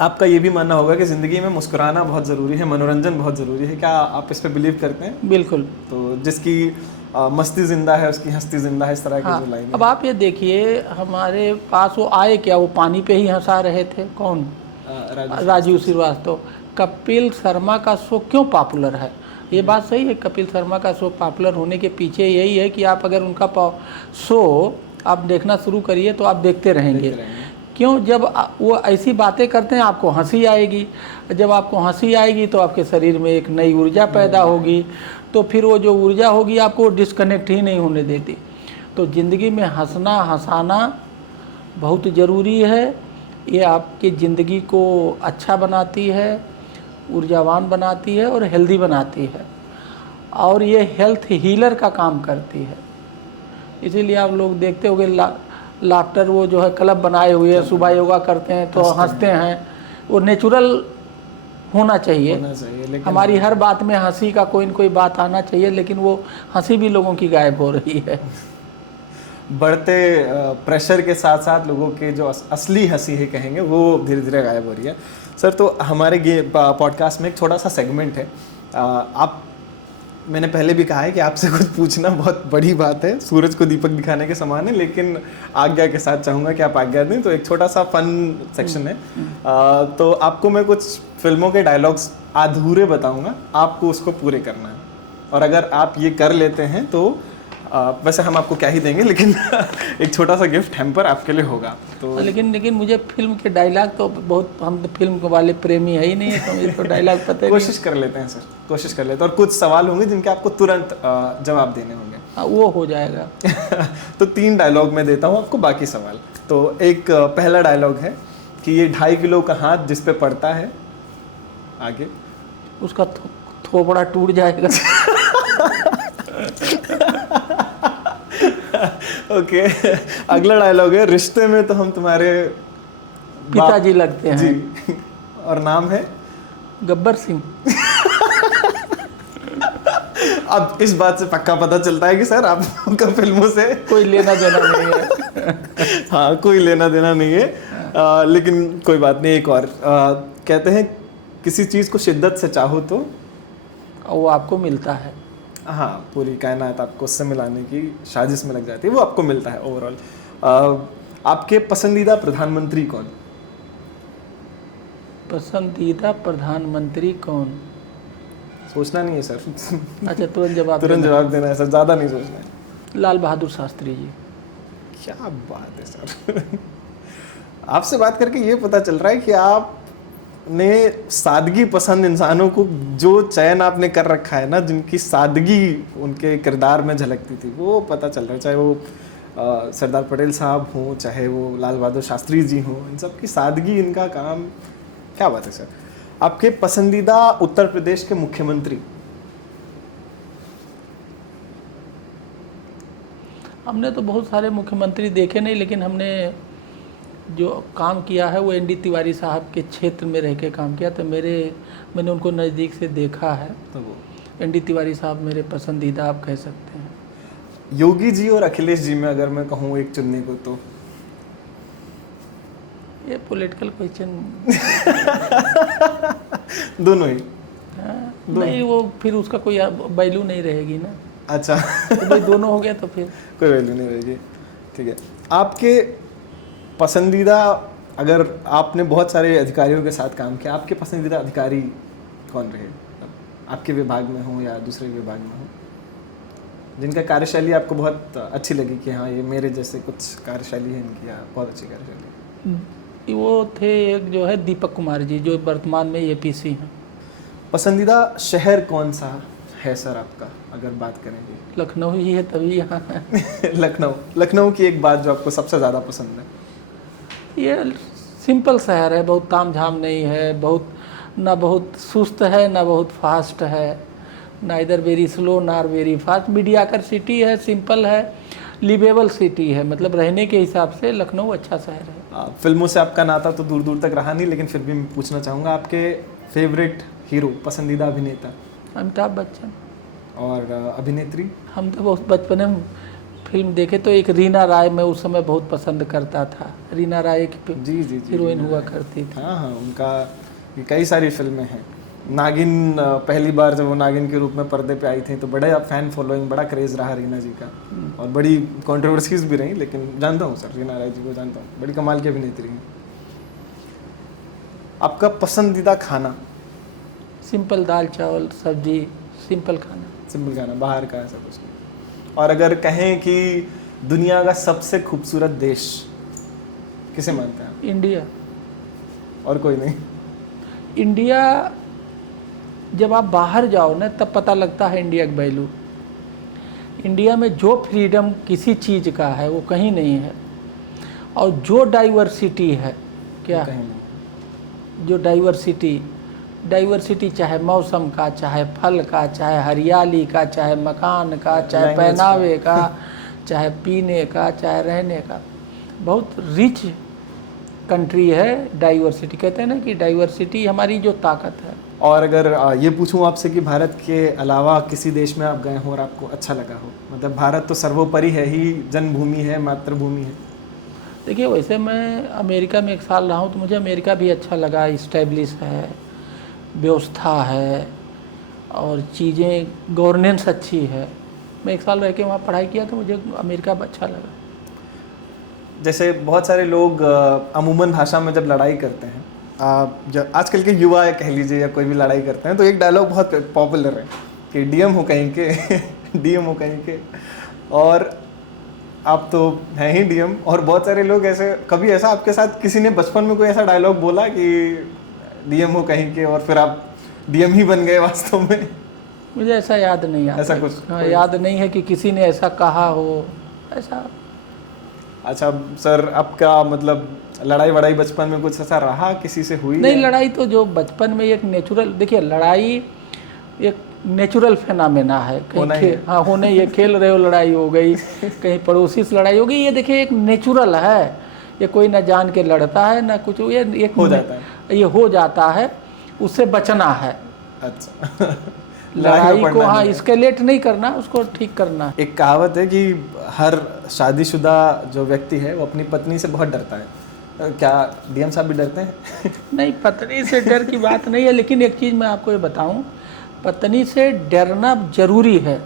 आपका ये भी मानना होगा कि ज़िंदगी में मुस्कुराना बहुत ज़रूरी है, मनोरंजन बहुत ज़रूरी है, क्या आप इस पे बिलीव करते हैं? बिल्कुल। तो जिसकी मस्ती ज़िंदा है उसकी हस्ती ज़िंदा है, इस तरह की जो लाइन है। अब आप ये देखिए हमारे पास वो आए क्या, वो पानी पे ही हंसा रहे थे, कौन? राजीव श्रीवास्तव। कपिल शर्मा का शो क्यों पॉपुलर है? ये बात सही है, कपिल शर्मा का शो पॉपुलर होने के पीछे यही है कि आप अगर उनका शो आप देखना शुरू करिए तो आप देखते रहेंगे। क्यों? जब वो ऐसी बातें करते हैं आपको हंसी आएगी, जब आपको हंसी आएगी तो आपके शरीर में एक नई ऊर्जा पैदा होगी, तो फिर वो जो ऊर्जा होगी आपको डिस्कनेक्ट ही नहीं होने देती। तो ज़िंदगी में हंसना हंसाना बहुत ज़रूरी है। ये आपकी ज़िंदगी को अच्छा बनाती है, ऊर्जावान बनाती है और हेल्दी बनाती है, और ये हेल्थ हीलर का काम करती है। इसीलिए आप लोग देखते होंगे लाफ्टर वो जो है क्लब बनाए हुए हैं, सुबह योगा करते हैं तो हंसते हैं। वो नेचुरल होना चाहिए, लेकिन हमारी हर बात में हंसी का कोई न कोई बात आना चाहिए, लेकिन वो हंसी भी लोगों की गायब हो रही है। बढ़ते प्रेशर के साथ साथ लोगों के जो असली हंसी है कहेंगे वो धीरे धीरे गायब हो रही है। सर तो हमारे पॉडकास्ट में एक छोटा सा सेगमेंट है, आप मैंने पहले भी कहा है कि आपसे कुछ पूछना बहुत बड़ी बात है, सूरज को दीपक दिखाने के समान है, लेकिन आज्ञा के साथ चाहूँगा कि आप आज्ञा दें। तो एक छोटा सा फन सेक्शन है, तो आपको मैं कुछ फिल्मों के डायलॉग्स अधूरे बताऊँगा, आपको उसको पूरे करना है, और अगर आप ये कर लेते हैं तो वैसे हम आपको क्या ही देंगे, लेकिन एक छोटा सा गिफ्ट हैम्पर आपके लिए होगा। तो लेकिन मुझे फिल्म के डायलॉग तो बहुत, हम तो फिल्म वाले प्रेमी है ही नहीं है, तो मुझे तो डायलॉग पता ही कोशिश कर लेते हैं सर, कोशिश कर लेते हैं। और कुछ सवाल होंगे जिनके आपको तुरंत जवाब देने होंगे। हाँ, वो हो जाएगा। तो 3 डायलॉग मैं देता हूँ आपको, बाकी सवाल। तो एक पहला डायलॉग है कि ये 2.5 किलो का हाथ जिस पे पड़ता है, आगे उसका थोपड़ा टूट जाएगा। ओके। अगला डायलॉग है, रिश्ते में तो हम तुम्हारे पिताजी लगते हैं जी, और नाम है गब्बर सिंह। अब इस बात से पक्का पता चलता है कि सर आपका फिल्मों से कोई लेना देना नहीं है। हाँ, कोई लेना देना नहीं है। लेकिन कोई बात नहीं। एक और कहते हैं किसी चीज़ को शिद्दत से चाहो तो वो आपको मिलता है। हाँ, पूरी कायनात आपको उससे मिलाने की साजिश में लग जाती है, वो आपको मिलता है ओवरऑल। आपके पसंदीदा प्रधानमंत्री कौन? पसंदीदा प्रधानमंत्री कौन? सोचना नहीं है सर। अच्छा, तुरंत जवाब देना है सर, ज़्यादा नहीं सोचना है। लाल बहादुर शास्त्री जी। क्या बात है सर। आपसे बात करके ये पता चल रहा है कि आपने सादगी पसंद इंसानों को जो चयन आपने कर रखा है ना, जिनकी सादगी उनके किरदार में झलकती थी, वो पता चल रहा है। चाहे वो सरदार पटेल साहब हों, चाहे वो लाल बहादुर शास्त्री जी हों, इन सब की सादगी, इनका काम, क्या बात है सर। आपके पसंदीदा उत्तर प्रदेश के मुख्यमंत्री? हमने तो बहुत सारे मुख्यमंत्री देखे नहीं, लेकिन हमने जो काम किया है वो एनडी तिवारी साहब के क्षेत्र में रह के काम किया, तो मैंने उनको नज़दीक से देखा है। तो वो एनडी तिवारी साहब मेरे पसंदीदा आप कह सकते हैं। योगी जी और अखिलेश जी में अगर मैं कहूँ एक चुनने को, तो ये पॉलिटिकल क्वेश्चन। दोनों ही? नहीं, वो फिर उसका कोई वैल्यू नहीं रहेगी ना। अच्छा। तो भाई दोनों हो गया तो फिर कोई वैल्यू नहीं रहेगी। ठीक है। आपके पसंदीदा, अगर आपने बहुत सारे अधिकारियों के साथ काम किया, आपके पसंदीदा अधिकारी कौन रहे? आपके विभाग में हो या दूसरे विभाग में हो, जिनका कार्यशैली आपको बहुत अच्छी लगी कि हाँ ये मेरे जैसे कुछ कार्यशैली है इनकी, बहुत अच्छी कार्यशैली? वो थे एक जो है दीपक कुमार जी, जो वर्तमान में एपीसी हैं। पसंदीदा शहर कौन सा है सर आपका, अगर बात करेंगे? लखनऊ ही है तभी यहाँ है। लखनऊ की एक बात जो आपको सबसे ज़्यादा पसंद है? ये सिंपल शहर है, बहुत तामझाम नहीं है, ना बहुत सुस्त है ना बहुत फास्ट है, ना इधर वेरी स्लो ना वेरी फास्ट, मीडियाकर सिटी है, सिंपल है, लिवेबल सिटी है। मतलब रहने के हिसाब से लखनऊ अच्छा शहर है। फिल्मों से आपका नाता तो दूर दूर तक रहा नहीं, लेकिन फिर भी मैं पूछना चाहूँगा आपके फेवरेट हीरो, पसंदीदा अभिनेता? अमिताभ बच्चन। और अभिनेत्री? हम तो बहुत बचपन में फिल्म देखे तो एक रीना राय मैं उस समय बहुत पसंद करता था। रीना राय की जी जी जी, हीरोइन हुआ करती थी। हाँ हाँ, उनका कई सारी फिल्में हैं। नागिन, पहली बार जब वो नागिन के रूप में पर्दे पे आई थी तो बड़ा फैन फॉलोइंग, बड़ा क्रेज़ रहा रीना जी का, और बड़ी कंट्रोवर्सीज भी रही, लेकिन जानता हूँ सर, रीना राय जी को जानता हूँ, बड़ी कमाल की अभिनेत्री हैं। आपका पसंदीदा खाना? सिंपल दाल चावल सब्जी, सिंपल खाना। सिंपल खाना, बाहर का ऐसा कुछ नहीं। और अगर कहें कि दुनिया का सबसे खूबसूरत देश किसे मानते हैं आप? इंडिया। और कोई नहीं? इंडिया जब आप बाहर जाओ ना तब पता लगता है इंडिया का वैल्यू। इंडिया में जो फ्रीडम किसी चीज़ का है वो कहीं नहीं है, और जो डाइवर्सिटी है, क्या कहीं नहीं। जो डाइवर्सिटी चाहे मौसम का, चाहे फल का, चाहे हरियाली का, चाहे मकान का, चाहे Language पहनावे का, चाहे पीने का, चाहे रहने का, बहुत रिच कंट्री है। डाइवर्सिटी कहते हैं ना कि डाइवर्सिटी हमारी जो ताकत है। और अगर ये पूछूं आपसे कि भारत के अलावा किसी देश में आप गए हो और आपको अच्छा लगा हो, मतलब भारत तो सर्वोपरि है ही, जन्मभूमि है, मातृभूमि है। देखिए, वैसे मैं अमेरिका में 1 साल रहा हूँ तो मुझे अमेरिका भी अच्छा लगा। इस्टेब्लिश है, व्यवस्था है, और चीज़ें गवर्नेंस अच्छी है। मैं 1 साल रह के वहाँ पढ़ाई किया तो मुझे अमेरिका अच्छा लगा। जैसे बहुत सारे लोग अमूमन भाषा में जब लड़ाई करते हैं, जब आजकल के युवा कह लीजिए या कोई भी लड़ाई करते हैं, तो एक डायलॉग बहुत पॉपुलर है कि डीएम हो कहीं के डीएम हो कहीं के, और आप तो हैं ही डीएम। और बहुत सारे लोग ऐसे, कभी ऐसा आपके साथ किसी ने बचपन में कोई ऐसा डायलॉग बोला कि डीएम हो कहीं के और फिर आप डीएम ही बन गए वास्तव में? मुझे ऐसा याद नहीं आता। ऐसा कुछ हाँ, याद नहीं है कि किसी ने ऐसा कहा हो ऐसा। अच्छा सर, आपका मतलब लड़ाई वड़ाई बचपन में कुछ ऐसा रहा, किसी से हुई? नहीं, लड़ाई तो जो बचपन में एक नेचुरल, देखिए लड़ाई एक नेचुरल फेनामेना है। कहीं हाँ होने, ये खेल रहे हो लड़ाई हो गई, कहीं पड़ोसी से लड़ाई हो गई, ये देखिए एक नेचुरल है। ये कोई ना जान के लड़ता है ना कुछ, ये एक हो जाता है, ये हो जाता है, उससे बचना है। अच्छा लड़ाई को हाँ एस्केलेट नहीं करना, उसको ठीक करना। एक कहावत है कि हर शादीशुदा जो व्यक्ति है वो अपनी पत्नी से बहुत डरता है। क्या डीएम साहब भी डरते हैं? नहीं, पत्नी से डर की बात नहीं है, लेकिन एक चीज़ मैं आपको ये बताऊं, पत्नी से डरना जरूरी है।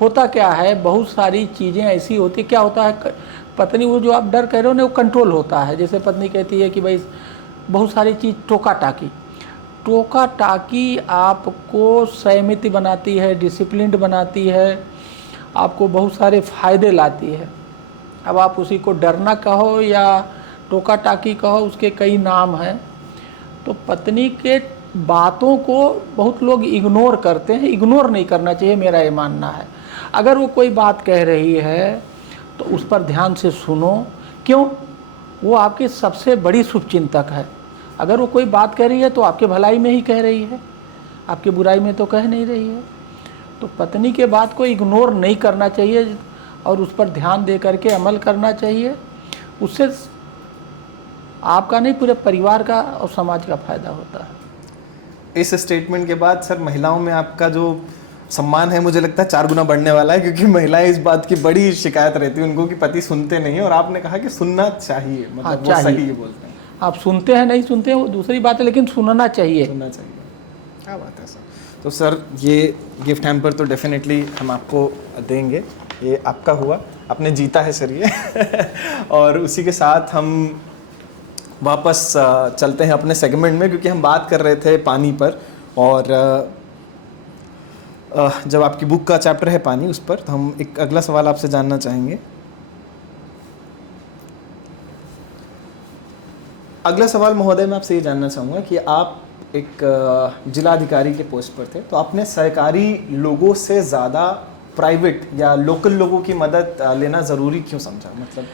होता क्या है, बहुत सारी चीज़ें ऐसी होती, क्या होता है, पत्नी, वो जो आप डर कह रहे हो ना, वो कंट्रोल होता है। जैसे पत्नी कहती है कि भाई बहुत सारी चीज़ टोका टाकी आपको संयमित बनाती है, डिसिप्लिन्ड बनाती है, आपको बहुत सारे फायदे लाती है। अब आप उसी को डरना कहो या टोका टाकी कहो, उसके कई नाम हैं। तो पत्नी के बातों को बहुत लोग इग्नोर करते हैं, इग्नोर नहीं करना चाहिए, मेरा ये मानना है। अगर वो कोई बात कह रही है तो उस पर ध्यान से सुनो। क्यों? वो आपकी सबसे बड़ी शुभचिंतक है। अगर वो कोई बात कह रही है तो आपके भलाई में ही कह रही है, आपकी बुराई में तो कह नहीं रही है। तो पत्नी के बात को इग्नोर नहीं करना चाहिए और उस पर ध्यान दे करके अमल करना चाहिए। उससे आपका नहीं, पूरे परिवार का और समाज का फायदा होता है। इस स्टेटमेंट के बाद सर, महिलाओं में आपका जो सम्मान है मुझे लगता है 4 गुना बढ़ने वाला है, क्योंकि महिलाएं इस बात की बड़ी शिकायत रहती है उनको कि पति सुनते नहीं, और आपने कहा कि सुनना चाहिए, मतलब हाँ, वो सही बोलते हैं। आप सुनते हैं नहीं सुनते हैं वो दूसरी बात है, लेकिन सुनना चाहिए। सुनना चाहिए, क्या बात है सर। तो सर, ये गिफ्ट हैम्पर तो डेफिनेटली हम आपको देंगे, ये आपका हुआ, आपने जीता है सर ये और उसी के साथ हम वापस चलते हैं अपने सेगमेंट में, क्योंकि हम बात कर रहे थे पानी पर, और जब आपकी बुक का चैप्टर है पानी, उस पर तो हम एक अगला सवाल आपसे जानना चाहेंगे। अगला सवाल महोदय, मैं आपसे ये जानना चाहूँगा कि आप एक जिलाधिकारी के पोस्ट पर थे, तो आपने सरकारी लोगों से ज़्यादा प्राइवेट या लोकल लोगों की मदद लेना ज़रूरी क्यों समझा? मतलब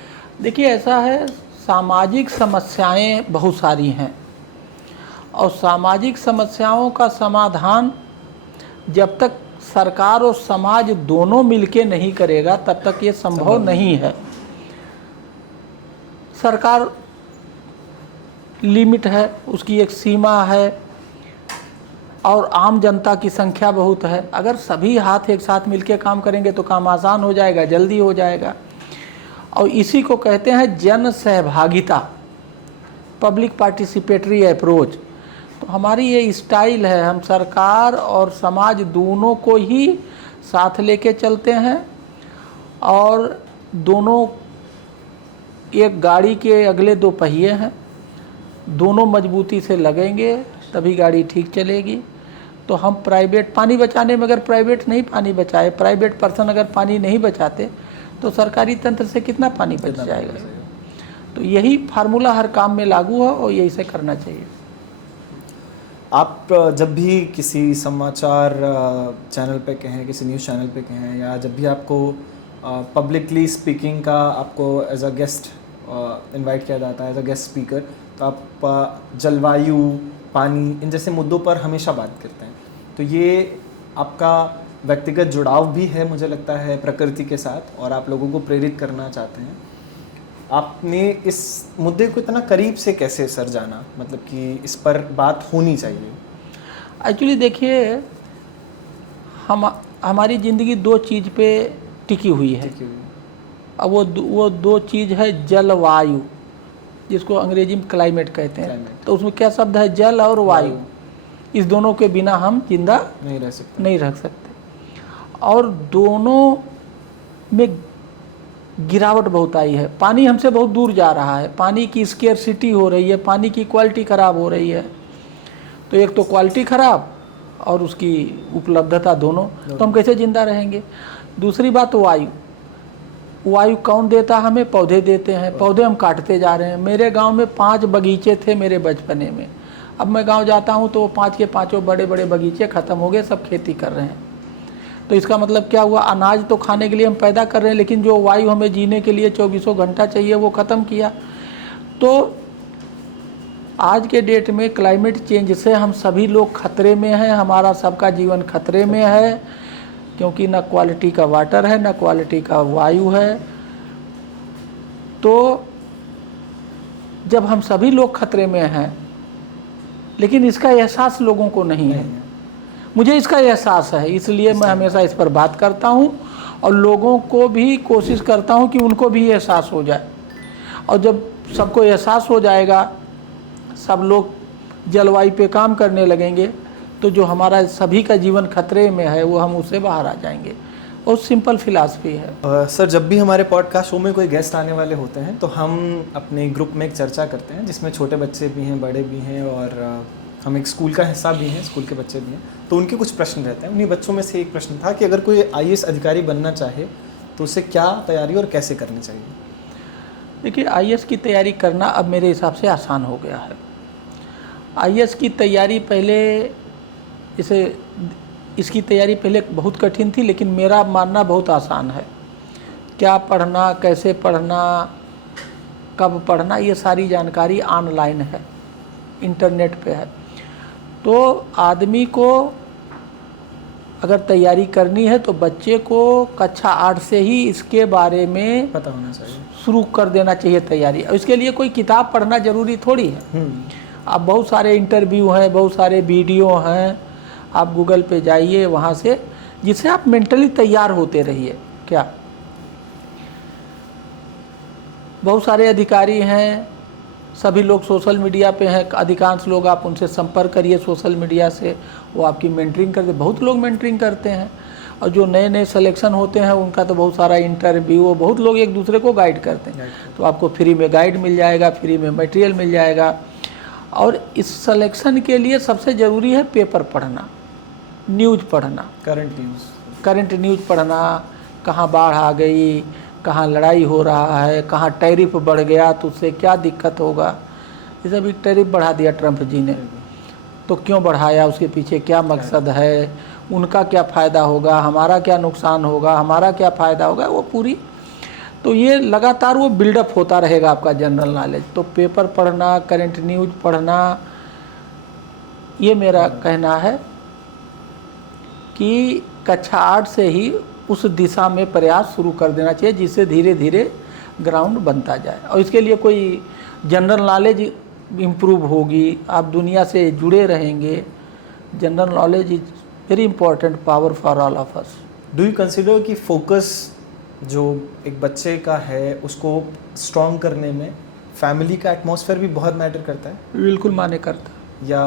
देखिए, ऐसा है, सामाजिक समस्याएं बहुत सारी हैं और सामाजिक समस्याओं का समाधान जब तक सरकार और समाज दोनों मिलके नहीं करेगा तब तक ये संभव नहीं है। सरकार लिमिट है, उसकी एक सीमा है और आम जनता की संख्या बहुत है। अगर सभी हाथ एक साथ मिलके काम करेंगे तो काम आसान हो जाएगा, जल्दी हो जाएगा। और इसी को कहते हैं जन सहभागिता, पब्लिक पार्टिसिपेटरी अप्रोच। तो हमारी ये स्टाइल है, हम सरकार और समाज दोनों को ही साथ लेके चलते हैं और दोनों एक गाड़ी के अगले दो पहिए हैं, दोनों मजबूती से लगेंगे तभी गाड़ी ठीक चलेगी। तो हम प्राइवेट पानी बचाने में अगर प्राइवेट नहीं पानी बचाए, प्राइवेट पर्सन अगर पानी नहीं बचाते तो सरकारी तंत्र से कितना पानी बच जाएगा। तो यही फार्मूला हर काम में लागू है और यही से करना चाहिए। आप जब भी किसी समाचार चैनल पे कहें, किसी न्यूज़ चैनल पे कहें, या जब भी आपको पब्लिकली स्पीकिंग का आपको एज अ गेस्ट इनवाइट किया जाता है, एज अ गेस्ट स्पीकर, तो आप जलवायु, पानी, इन जैसे मुद्दों पर हमेशा बात करते हैं। तो ये आपका व्यक्तिगत जुड़ाव भी है, मुझे लगता है, प्रकृति के साथ, और आप लोगों को प्रेरित करना चाहते हैं। आपने इस मुद्दे को इतना करीब से कैसे सर जाना, मतलब कि इस पर बात होनी चाहिए? एक्चुअली देखिए, हमारी ज़िंदगी दो चीज़ पे टिकी हुई है। अब वो दो चीज़ है जलवायु, जिसको अंग्रेजी में क्लाइमेट कहते हैं। तो उसमें क्या शब्द है? जल और वायु। इस दोनों के बिना हम जिंदा नहीं रह सकते। और दोनों में गिरावट बहुत आई है। पानी हमसे बहुत दूर जा रहा है, पानी की स्केर्सिटी हो रही है, पानी की क्वालिटी ख़राब हो रही है। तो एक तो क्वालिटी ख़राब और उसकी उपलब्धता दोनों, तो हम कैसे ज़िंदा रहेंगे? दूसरी बात वायु। वायु कौन देता हमें? पौधे देते हैं। पौधे हम काटते जा रहे हैं। मेरे गांव में 5 बगीचे थे मेरे बचपने में। अब मैं गांव जाता हूं तो वो 5 के 5 बड़े बड़े बगीचे ख़त्म हो गए, सब खेती कर रहे हैं। तो इसका मतलब क्या हुआ? अनाज तो खाने के लिए हम पैदा कर रहे हैं, लेकिन जो वायु हमें जीने के लिए 24 घंटा चाहिए वो ख़त्म किया। तो आज के डेट में क्लाइमेट चेंज से हम सभी लोग खतरे में हैं, हमारा सबका जीवन खतरे में है, क्योंकि ना क्वालिटी का वाटर है, ना क्वालिटी का वायु है। तो जब हम सभी लोग खतरे में हैं, लेकिन इसका एहसास लोगों को नहीं है। मुझे इसका एहसास है, इसलिए मैं हमेशा इस पर बात करता हूँ और लोगों को भी कोशिश करता हूँ कि उनको भी एहसास हो जाए। और जब सबको एहसास हो जाएगा, सब लोग जलवायु पे काम करने लगेंगे, तो जो हमारा सभी का जीवन खतरे में है वो हम उससे बाहर आ जाएंगे। बहुत सिंपल फिलॉसफी है। सर, जब भी हमारे पॉडकास्ट शो में कोई गेस्ट आने वाले होते हैं तो हम अपने ग्रुप में एक चर्चा करते हैं, जिसमें छोटे बच्चे भी हैं, बड़े भी हैं, और हम एक स्कूल का हिस्सा भी हैं, स्कूल के बच्चे भी हैं। तो उनके कुछ प्रश्न रहते हैं। उन्हीं बच्चों में से एक प्रश्न था कि अगर कोई IAS अधिकारी बनना चाहे तो उसे क्या तैयारी और कैसे करनी चाहिए? देखिए, IAS की तैयारी करना अब मेरे हिसाब से आसान हो गया है। IAS की तैयारी पहले इसकी तैयारी पहले बहुत कठिन थी, लेकिन मेरा मानना बहुत आसान है। क्या पढ़ना, कैसे पढ़ना, कब पढ़ना, ये सारी जानकारी ऑनलाइन है, इंटरनेट पे है। तो आदमी को अगर तैयारी करनी है तो बच्चे को कक्षा 8 से ही इसके बारे में पता होना चाहिए, शुरू कर देना चाहिए तैयारी। और इसके लिए कोई किताब पढ़ना ज़रूरी थोड़ी है। अब बहुत सारे इंटरव्यू हैं, बहुत सारे वीडियो हैं, आप गूगल पे जाइए, वहाँ से, जिससे आप मेंटली तैयार होते रहिए। क्या बहुत सारे अधिकारी हैं, सभी लोग सोशल मीडिया पे हैं, अधिकांश लोग, आप उनसे संपर्क करिए सोशल मीडिया से, वो आपकी मेंटरिंग करते, बहुत लोग मेंटरिंग करते हैं। और जो नए नए सिलेक्शन होते हैं उनका तो बहुत सारा इंटरव्यू, बहुत लोग एक दूसरे को गाइड करते हैं। तो आपको फ्री में गाइड मिल जाएगा, फ्री में मटेरियल मिल जाएगा। और इस सिलेक्शन के लिए सबसे ज़रूरी है पेपर पढ़ना, न्यूज़ पढ़ना, करंट न्यूज़ पढ़ना। कहाँ बाढ़ आ गई, कहाँ लड़ाई हो रहा है, कहाँ टैरिफ बढ़ गया तो उससे क्या दिक्कत होगा। जैसे अभी टैरिफ बढ़ा दिया ट्रंप जी ने, तो क्यों बढ़ाया, उसके पीछे क्या मकसद है, उनका क्या फ़ायदा होगा, हमारा क्या नुकसान होगा, हमारा क्या फ़ायदा होगा, वो पूरी। तो ये लगातार वो बिल्डअप होता रहेगा आपका जनरल नॉलेज। तो पेपर पढ़ना, करंट न्यूज़ पढ़ना, ये मेरा कहना है कि कक्षा 8 से ही उस दिशा में प्रयास शुरू कर देना चाहिए, जिससे धीरे धीरे ग्राउंड बनता जाए। और इसके लिए कोई जनरल नॉलेज इम्प्रूव होगी, आप दुनिया से जुड़े रहेंगे। General knowledge is very important power for all of us. Do you consider कि फोकस जो एक बच्चे का है उसको स्ट्रॉन्ग करने में फैमिली का एटमॉस्फेयर भी बहुत मैटर करता है? बिल्कुल माने करता। या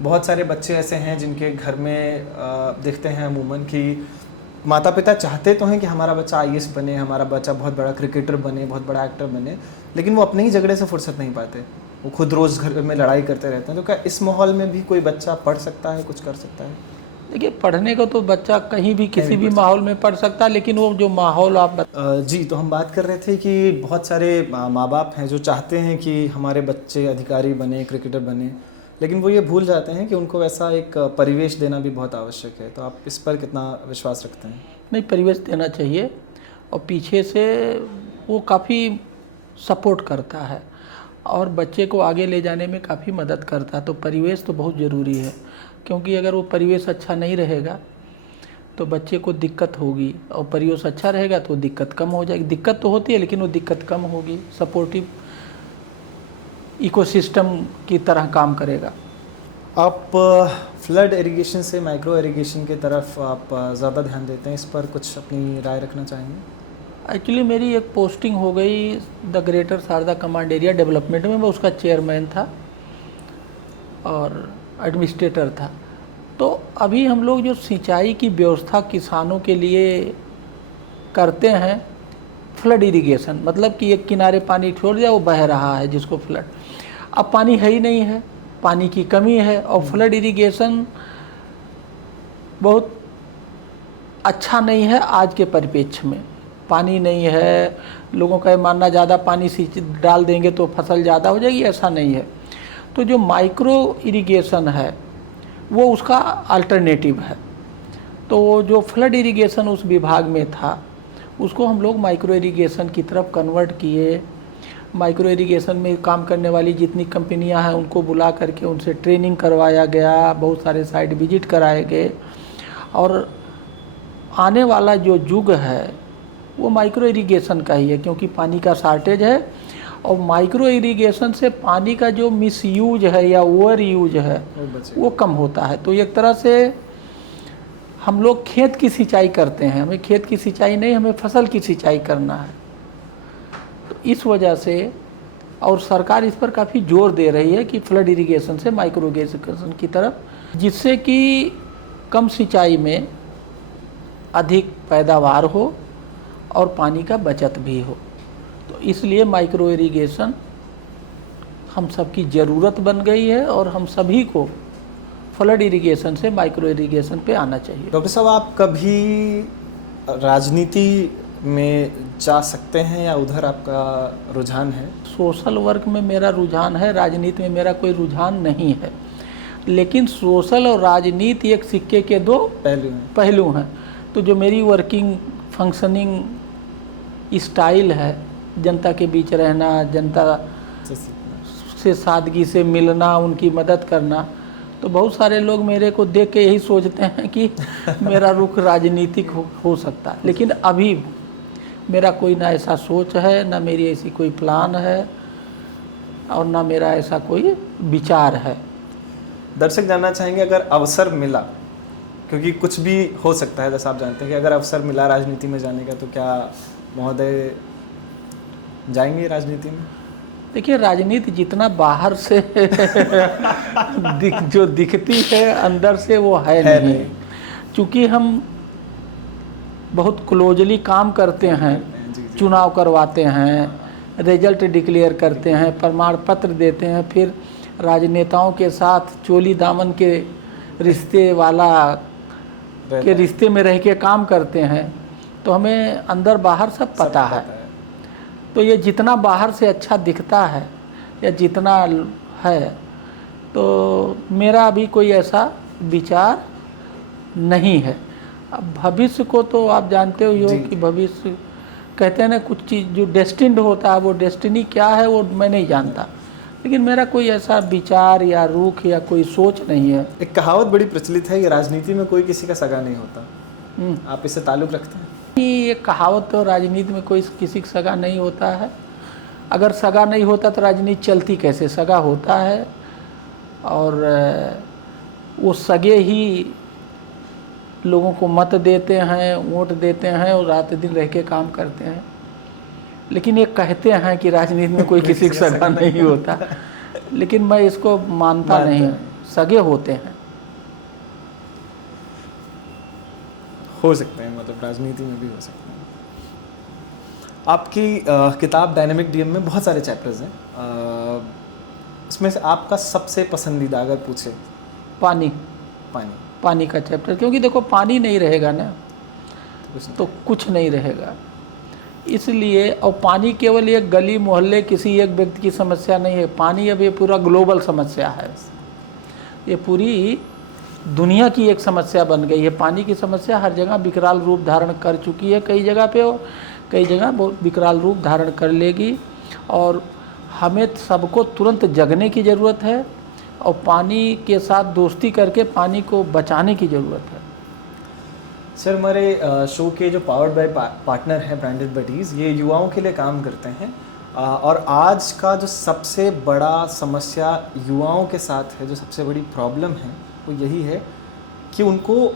बहुत सारे बच्चे ऐसे हैं जिनके घर में देखते हैं अमूमन कि माता पिता चाहते तो हैं कि हमारा बच्चा आईएएस बने, हमारा बच्चा बहुत बड़ा क्रिकेटर बने, बहुत बड़ा एक्टर बने, लेकिन वो अपने ही झगड़े से फुर्सत नहीं पाते, वो खुद रोज़ घर में लड़ाई करते रहते हैं। तो क्या इस माहौल में भी कोई बच्चा पढ़ सकता है, कुछ कर सकता है? देखिए, पढ़ने को तो बच्चा कहीं भी किसी भी माहौल में पढ़ सकता है, लेकिन वो जो माहौल आप जी, तो हम बात कर रहे थे कि बहुत सारे माँ बाप हैं जो चाहते हैं कि हमारे बच्चे अधिकारी बने, क्रिकेटर बने, लेकिन वो ये भूल जाते हैं कि उनको वैसा एक परिवेश देना भी बहुत आवश्यक है। तो आप इस पर कितना विश्वास रखते हैं? नहीं, परिवेश देना चाहिए, और पीछे से वो काफ़ी सपोर्ट करता है और बच्चे को आगे ले जाने में काफ़ी मदद करता है। तो परिवेश तो बहुत ज़रूरी है, क्योंकि अगर वो परिवेश अच्छा नहीं रहेगा तो बच्चे को दिक्कत होगी, और परिवेश अच्छा रहेगा तो दिक्कत कम हो जाएगी। दिक्कत तो होती है, लेकिन वो दिक्कत कम होगी, सपोर्टिव इकोसिस्टम की तरह काम करेगा। आप फ्लड इरिगेशन से माइक्रो इरिगेशन की तरफ आप ज़्यादा ध्यान देते हैं, इस पर कुछ अपनी राय रखना चाहेंगे? एक्चुअली मेरी एक पोस्टिंग हो गई the greater Sharda command area development में, मैं उसका चेयरमैन था और एडमिनिस्ट्रेटर था। तो अभी हम लोग जो सिंचाई की व्यवस्था किसानों के लिए करते हैं, फ्लड इरिगेशन, मतलब कि एक किनारे पानी छोड़ दिया, वो बह रहा है जिसको फ्लड। अब पानी है ही नहीं है, पानी की कमी है, और फ्लड इरिगेशन बहुत अच्छा नहीं है आज के परिप्रेक्ष्य में। पानी नहीं है, लोगों का ये मानना ज़्यादा पानी डाल देंगे तो फसल ज़्यादा हो जाएगी, ऐसा नहीं है। तो जो माइक्रो इरिगेशन है वो उसका अल्टरनेटिव है। तो जो फ्लड इरिगेशन उस विभाग में था, उसको हम लोग माइक्रो इरिगेशन की तरफ कन्वर्ट किए। माइक्रो इरिगेशन में काम करने वाली जितनी कंपनियां हैं उनको बुला करके उनसे ट्रेनिंग करवाया गया, बहुत सारे साइट विजिट कराए गए, और आने वाला जो युग है वो माइक्रो इरिगेशन का ही है, क्योंकि पानी का शॉर्टेज है। और माइक्रो इरिगेशन से पानी का जो मिसयूज है या ओवर यूज है वो कम होता है। तो एक तरह से हम लोग खेत की सिंचाई करते हैं, हमें खेत की सिंचाई नहीं, हमें फसल की सिंचाई करना है। तो इस वजह से, और सरकार इस पर काफ़ी जोर दे रही है कि फ्लड इरिगेशन से माइक्रो इरिगेशन की तरफ, जिससे कि कम सिंचाई में अधिक पैदावार हो और पानी का बचत भी हो। तो इसलिए माइक्रो इरिगेशन हम सबकी ज़रूरत बन गई है, और हम सभी को फ्लड इरिगेशन से माइक्रो इरिगेशन पे आना चाहिए। डॉक्टर साहब, आप कभी राजनीति में जा सकते हैं या उधर आपका रुझान है? सोशल वर्क में मेरा रुझान है, राजनीति में मेरा कोई रुझान नहीं है। लेकिन सोशल और राजनीति एक सिक्के के दो पहलू हैं। तो जो मेरी वर्किंग फंक्शनिंग स्टाइल है, जनता के बीच रहना, जनता से सादगी से मिलना, उनकी मदद करना, तो बहुत सारे लोग मेरे को देख के यही सोचते हैं कि मेरा रुख राजनीतिक हो सकता है। लेकिन अभी मेरा कोई ना ऐसा सोच है, ना मेरी ऐसी कोई प्लान है, और ना मेरा ऐसा कोई विचार है। दर्शक जानना चाहेंगे, अगर अवसर मिला, क्योंकि कुछ भी हो सकता है, जैसा आप जानते हैं कि अगर अवसर मिला राजनीति में जाने का, तो क्या महोदय जाएंगे राजनीति में? देखिए, राजनीति जितना बाहर से जो दिखती है, अंदर से वो है नहीं। चूँकि हम बहुत क्लोजली काम करते हैं, चुनाव करवाते हैं, रिजल्ट डिक्लेयर करते हैं, प्रमाण पत्र देते हैं, फिर राजनेताओं के साथ चोली दामन के रिश्ते वाला के रिश्ते में रह के काम करते हैं, तो हमें अंदर बाहर सब पता है। तो ये जितना बाहर से अच्छा दिखता है या जितना है, तो मेरा अभी कोई ऐसा विचार नहीं है। अब भविष्य को तो आप जानते हो जी। कि भविष्य कहते हैं ना, कुछ चीज़ जो डेस्टिन्ड होता है वो डेस्टिनी क्या है वो मैं नहीं जानता, लेकिन मेरा कोई ऐसा विचार या रुख या कोई सोच नहीं है। एक कहावत बड़ी प्रचलित है कि राजनीति में कोई किसी का सगा नहीं होता, हम्म। आप इससे ताल्लुक़ रखते हैं? ये कहावत तो राजनीति में कोई किसी का सगा नहीं होता है। अगर सगा नहीं होता तो राजनीति चलती कैसे? सगा होता है और वो सगे ही लोगों को मत देते हैं, वोट देते हैं और रात दिन रह के काम करते हैं। लेकिन ये कहते हैं कि राजनीति में कोई किसी का सगा नहीं होता, लेकिन मैं इसको मानता नहीं। सगे होते हैं, हो सकते हैं, मतलब राजनीति में भी हो सकते हैं। आपकी किताब डायनेमिक डीएम में बहुत सारे चैप्टर्स हैं, इसमें से आपका सबसे पसंदीदा अगर पूछे? पानी पानी। पानी का चैप्टर, क्योंकि देखो पानी नहीं रहेगा ना तो कुछ नहीं रहेगा। इसलिए, और पानी केवल एक गली मोहल्ले किसी एक व्यक्ति की समस्या नहीं है। पानी अब ये पूरा ग्लोबल समस्या है, ये पूरी दुनिया की एक समस्या बन गई है। पानी की समस्या हर जगह विकराल रूप धारण कर चुकी है, कई जगह पे, और कई जगह बहुत विकराल रूप धारण कर लेगी। और हमें सबको तुरंत जगने की ज़रूरत है और पानी के साथ दोस्ती करके पानी को बचाने की ज़रूरत है। सर, हमारे शो के जो पावर्ड बाय पार्टनर हैं ब्रांडेड बडीज़, ये युवाओं के लिए काम करते हैं, और आज का जो सबसे बड़ा समस्या युवाओं के साथ है, जो सबसे बड़ी प्रॉब्लम है, वो यही है कि उनको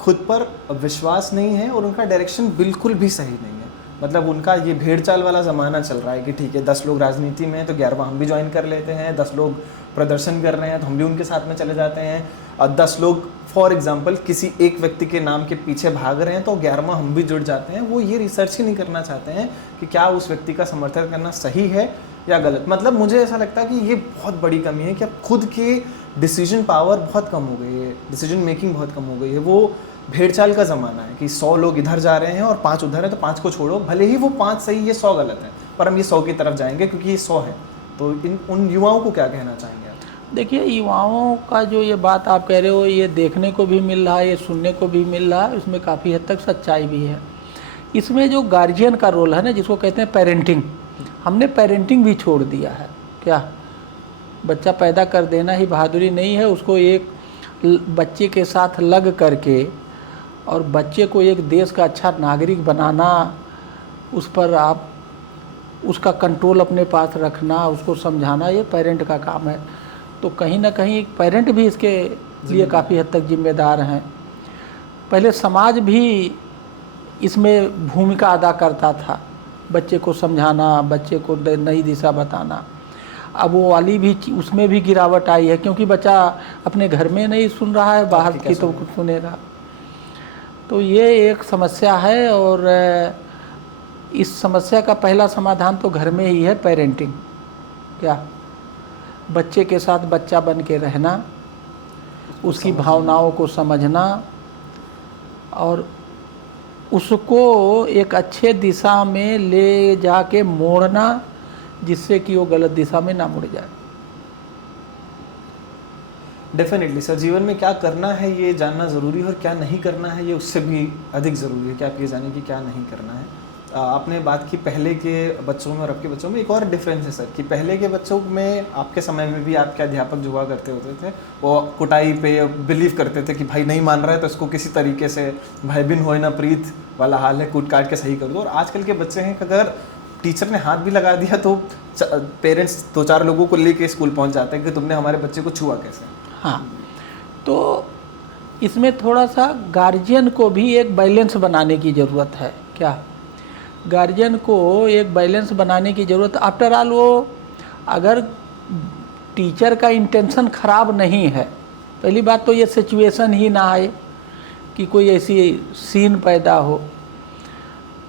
खुद पर विश्वास नहीं है और उनका डायरेक्शन बिल्कुल भी सही नहीं है। मतलब उनका ये भेड़ चाल वाला ज़माना चल रहा है कि ठीक है 10 लोग राजनीति में हैं तो 11वां हम भी ज्वाइन कर लेते हैं, 10 लोग प्रदर्शन कर रहे हैं तो हम भी उनके साथ में चले जाते हैं, और 10 लोग फॉर एग्जांपल किसी एक व्यक्ति के नाम के पीछे भाग रहे हैं तो 11वां हम भी जुड़ जाते हैं। वो ये रिसर्च ही नहीं करना चाहते हैं कि क्या उस व्यक्ति का समर्थन करना सही है या गलत। मतलब मुझे ऐसा लगता है कि ये बहुत बड़ी कमी है कि अब खुद के डिसीजन पावर बहुत कम हो गई है, डिसीजन मेकिंग बहुत कम हो गई है। वो भेड़चाल का ज़माना है कि 100 लोग इधर जा रहे हैं और 5 उधर हैं, तो 5 को छोड़ो, भले ही वो 5 सही, ये 100 गलत है, पर हम ये 100 की तरफ जाएंगे क्योंकि ये 100 है। तो उन युवाओं को क्या कहना चाहेंगे आप? देखिए, युवाओं का जो ये बात आप कह रहे हो, ये देखने को भी मिल रहा है, ये सुनने को भी मिल रहा है, इसमें काफ़ी हद तक सच्चाई भी है। इसमें जो गार्जियन का रोल है ना, जिसको कहते हैं पेरेंटिंग, हमने पेरेंटिंग भी छोड़ दिया है। क्या बच्चा पैदा कर देना ही बहादुरी नहीं है, उसको एक बच्चे के साथ लग करके और बच्चे को एक देश का अच्छा नागरिक बनाना, उस पर आप उसका कंट्रोल अपने पास रखना, उसको समझाना, ये पेरेंट का काम है। तो कहीं ना कहीं पेरेंट भी इसके लिए काफ़ी हद तक जिम्मेदार हैं। पहले समाज भी इसमें भूमिका अदा करता था, बच्चे को समझाना, बच्चे को नई दिशा बताना। अब वो वाली भी उसमें भी गिरावट आई है, क्योंकि बच्चा अपने घर में नहीं सुन रहा है, बाहर की तो कुछ सुनेगा। तो ये एक समस्या है, और इस समस्या का पहला समाधान तो घर में ही है, पेरेंटिंग। क्या बच्चे के साथ बच्चा बन के रहना, उसकी भावनाओं को समझना और उसको एक अच्छे दिशा में ले जाके मोड़ना, जिससे कि वो गलत दिशा में ना मुड़ जाए। डेफिनेटली सर, जीवन में क्या करना है ये जानना ज़रूरी है और क्या नहीं करना है ये उससे भी अधिक ज़रूरी है कि आप ये जानें कि क्या नहीं करना है। आपने बात की पहले के बच्चों में और अब के बच्चों में। एक और डिफरेंस है सर कि पहले के बच्चों में, आपके समय में भी आपके अध्यापक जो हुआ करते होते थे, वो कुटाई पे बिलीव करते थे कि भाई नहीं मान रहा है तो इसको किसी तरीके से भाई बिन होए ना प्रीत वाला हाल है, कूट काट के सही कर दो। और आजकल के बच्चे हैं कि अगर टीचर ने हाथ भी लगा दिया तो पेरेंट्स 2-4 लोगों को लेके स्कूल पहुंच जाते हैं कि तुमने हमारे बच्चे को छुआ कैसे। हाँ, तो इसमें थोड़ा सा गार्जियन को भी एक बैलेंस बनाने की ज़रूरत है। क्या गार्जियन को एक बैलेंस बनाने की ज़रूरत। आफ्टर ऑल वो अगर टीचर का इंटेंशन ख़राब नहीं है, पहली बात तो ये सिचुएशन ही ना आए कि कोई ऐसी सीन पैदा हो,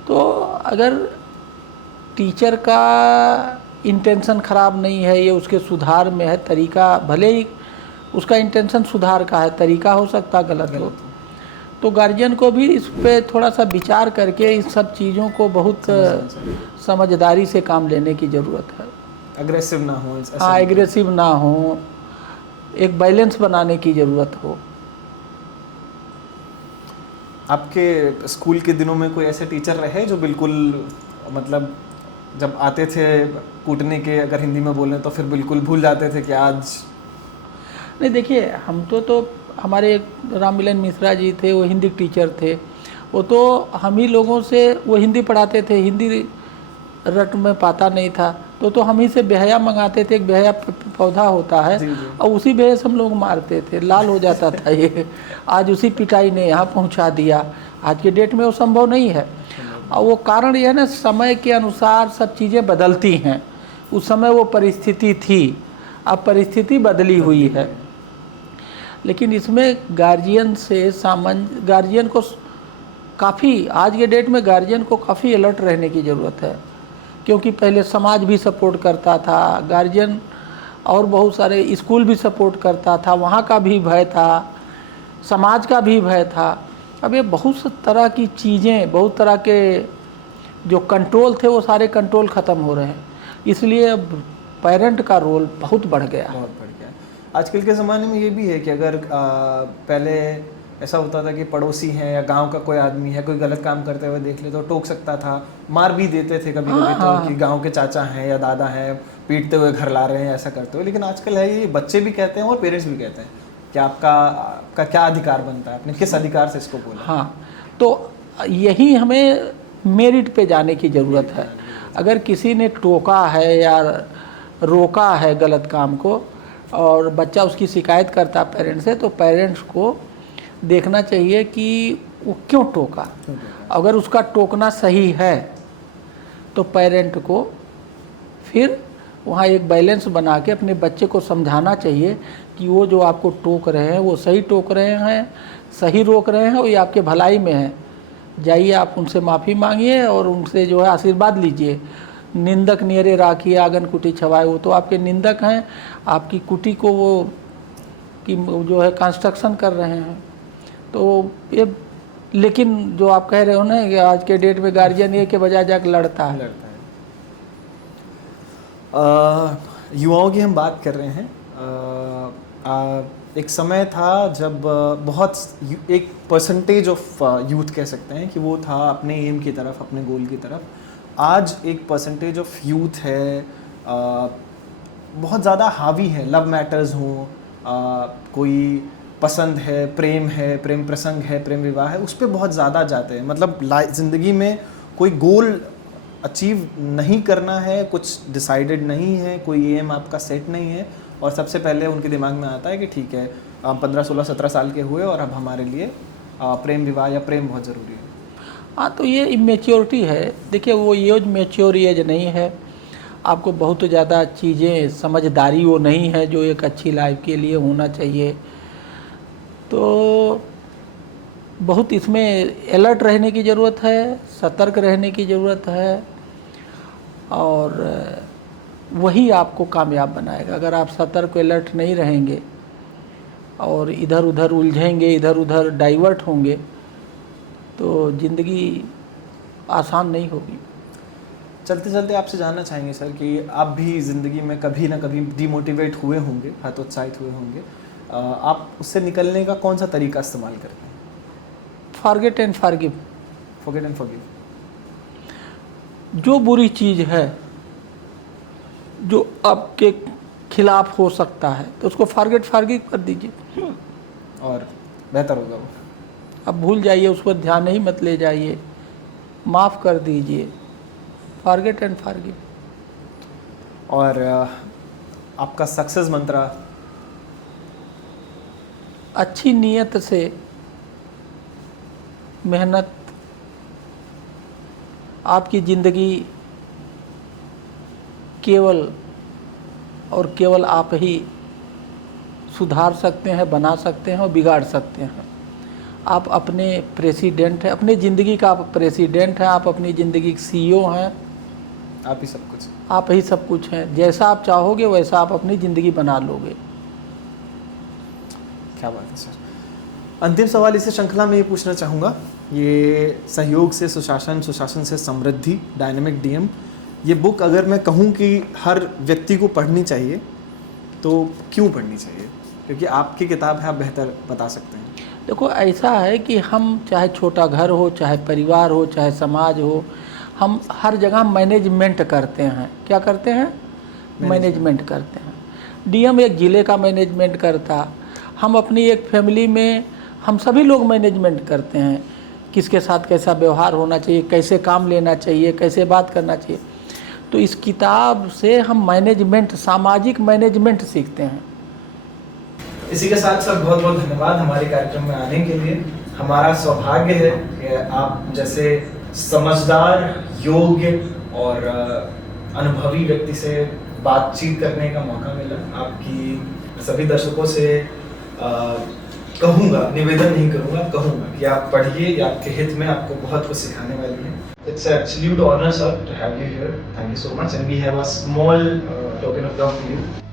तो अगर टीचर का इंटेंशन ख़राब नहीं है, ये उसके सुधार में है, तरीका भले ही उसका इंटेंशन सुधार का है, तरीका हो सकता गलत हो, तो गार्जियन को भी इस पे थोड़ा सा विचार करके इस सब चीज़ों को बहुत समझदारी से काम लेने की ज़रूरत है। अग्रेसिव ना हो। हाँ, एग्रेसिव ना हो, एक बैलेंस बनाने की ज़रूरत हो। आपके स्कूल के दिनों में कोई ऐसे टीचर रहे जो बिल्कुल मतलब जब आते थे कूटने के, अगर हिंदी में बोलें तो फिर बिल्कुल भूल जाते थे कि आज? नहीं देखिए, हम तो हमारे एक राम मिलन मिश्रा जी थे, वो हिंदी टीचर थे। वो तो हम ही लोगों से वो हिंदी पढ़ाते थे, हिंदी रट में पाता नहीं था तो हम ही से बेहया मंगाते थे। एक बेहया पौधा होता है जी, जी। और उसी बेहया से हम लोग मारते थे, लाल हो जाता था ये। आज उसी पिटाई ने यहाँ पहुँचा दिया। आज के डेट में वो संभव नहीं है। और वो कारण यह है ना, समय के अनुसार सब चीज़ें बदलती हैं। उस समय वो परिस्थिति थी, अब परिस्थिति बदली हुई है। लेकिन इसमें गार्जियन को काफ़ी, आज के डेट में गार्जियन को काफ़ी अलर्ट रहने की ज़रूरत है। क्योंकि पहले समाज भी सपोर्ट करता था, गार्जियन और बहुत सारे स्कूल भी सपोर्ट करता था, वहाँ का भी भय था, समाज का भी भय था। अब ये बहुत तरह की चीज़ें, बहुत तरह के जो कंट्रोल थे वो सारे कंट्रोल ख़त्म हो रहे हैं। इसलिए अब पेरेंट का रोल बहुत बढ़ गया है। बहुत बढ़ गया है। आजकल के ज़माने में ये भी है कि अगर पहले ऐसा होता था कि पड़ोसी हैं या गांव का कोई आदमी है, कोई गलत काम करते हुए देख ले तो टोक सकता था, मार भी देते थे कभी कभी तो कि गांव के चाचा हैं या दादा हैं पीटते हुए घर ला रहे हैं, ऐसा करते हुए। लेकिन आजकल है ये बच्चे भी कहते हैं और पेरेंट्स भी कहते हैं कि आपका क्या अधिकार बनता है, अपने किस अधिकार से इसको बोला। हाँ, तो यही हमें मेरिट पे जाने की ज़रूरत है। अगर किसी ने टोका है या रोका है गलत काम को और बच्चा उसकी शिकायत करता पेरेंट्स से, तो पेरेंट्स को देखना चाहिए कि वो क्यों टोका। अगर उसका टोकना सही है तो पेरेंट को फिर वहाँ एक बैलेंस बना के अपने बच्चे को समझाना चाहिए कि वो जो आपको टोक रहे हैं वो सही टोक रहे हैं, सही रोक रहे हैं और ये आपके भलाई में है। जाइए आप उनसे माफ़ी मांगिए और उनसे जो है आशीर्वाद लीजिए। निंदक नियरे राखिए आंगन कुटी छवाए, वो तो आपके निंदक हैं, आपकी कुटी को वो कि जो है कंस्ट्रक्शन कर रहे हैं। तो ये, लेकिन जो आप कह रहे हो ना कि आज के डेट में गार्जियन ये के बजाय जाकर लड़ता है। युवाओं की हम बात कर रहे हैं। एक समय था जब बहुत एक परसेंटेज ऑफ यूथ कह सकते हैं कि वो था अपने एम की तरफ, अपने गोल की तरफ। आज एक परसेंटेज ऑफ यूथ है बहुत ज़्यादा हावी है, लव मैटर्स हो, कोई पसंद है, प्रेम प्रसंग है, प्रेम विवाह है, उस पर बहुत ज़्यादा जाते हैं। मतलब ज़िंदगी में कोई गोल अचीव नहीं करना है, कुछ डिसाइडेड नहीं है, कोई एम आपका सेट नहीं है और सबसे पहले उनके दिमाग में आता है कि ठीक है 15, 16, 17 साल के हुए और अब हमारे लिए प्रेम विवाह या प्रेम बहुत ज़रूरी है। हाँ, तो ये इमेच्योरिटी है। देखिए वो एज मेच्योर एज नहीं है, आपको बहुत ज़्यादा चीज़ें समझदारी वो नहीं है जो एक अच्छी लाइफ के लिए होना चाहिए। तो बहुत इसमें अलर्ट रहने की ज़रूरत है, सतर्क रहने की ज़रूरत है और वही आपको कामयाब बनाएगा। अगर आप सतर्क अलर्ट नहीं रहेंगे और इधर उधर उलझेंगे, इधर उधर डाइवर्ट होंगे तो ज़िंदगी आसान नहीं होगी। चलते चलते आपसे जानना चाहेंगे सर कि आप भी ज़िंदगी में कभी ना कभी डिमोटिवेट हुए होंगे, हतोत्साहित हुए होंगे, आप उससे निकलने का कौन सा तरीका इस्तेमाल करते हैं? Forget and forgive. Forget and forgive. जो बुरी चीज़ है जो आपके खिलाफ हो सकता है तो उसको फॉरगेट फॉरगिव कर दीजिए और बेहतर होगा वो। अब भूल जाइए, उस पर ध्यान नहीं मत ले जाइए, माफ़ कर दीजिए। Forget and forgive. और आपका सक्सेस मंत्र? अच्छी नीयत से मेहनत, आपकी ज़िंदगी केवल और केवल आप ही सुधार सकते हैं, बना सकते हैं और बिगाड़ सकते हैं। आप अपने प्रेसिडेंट हैं, अपने ज़िंदगी का आप प्रेसिडेंट हैं, आप अपनी ज़िंदगी के CEO हैं, आप ही सब कुछ। आप ही सब कुछ हैं। जैसा आप चाहोगे वैसा आप अपनी ज़िंदगी बना लोगे। क्या बात है सर। अंतिम सवाल इसी श्रृंखला में ये पूछना चाहूँगा, ये सहयोग से सुशासन, सुशासन से समृद्धि, डायनेमिक DM, ये बुक अगर मैं कहूँ कि हर व्यक्ति को पढ़नी चाहिए तो क्यों पढ़नी चाहिए? क्योंकि आपकी किताब है, आप बेहतर बता सकते हैं। देखो ऐसा है कि हम चाहे छोटा घर हो, चाहे परिवार हो, चाहे समाज हो, हम हर जगह मैनेजमेंट करते हैं। क्या करते हैं? मैनेजमेंट करते हैं। डीएम एक ज़िले का मैनेजमेंट करता, हम अपनी एक फैमिली में हम सभी लोग मैनेजमेंट करते हैं। किसके साथ कैसा व्यवहार होना चाहिए, कैसे काम लेना चाहिए, कैसे बात करना चाहिए। तो इस किताब से हम मैनेजमेंट, सामाजिक मैनेजमेंट सीखते हैं। इसी के साथ सर बहुत बहुत धन्यवाद हमारे कार्यक्रम में आने के लिए। हमारा सौभाग्य है कि आप जैसे समझदार, योग्य और अनुभवी व्यक्ति से बातचीत करने का मौका मिला। आपकी सभी दर्शकों से कहूँगा, निवेदन नहीं करूँगा, कहूँगा कि आप पढ़िए, ये आपके हित में आपको बहुत कुछ सिखाने वाली है। It's an absolute honor, sir, to have you here. Thank you so much, and we have a small token of love for you.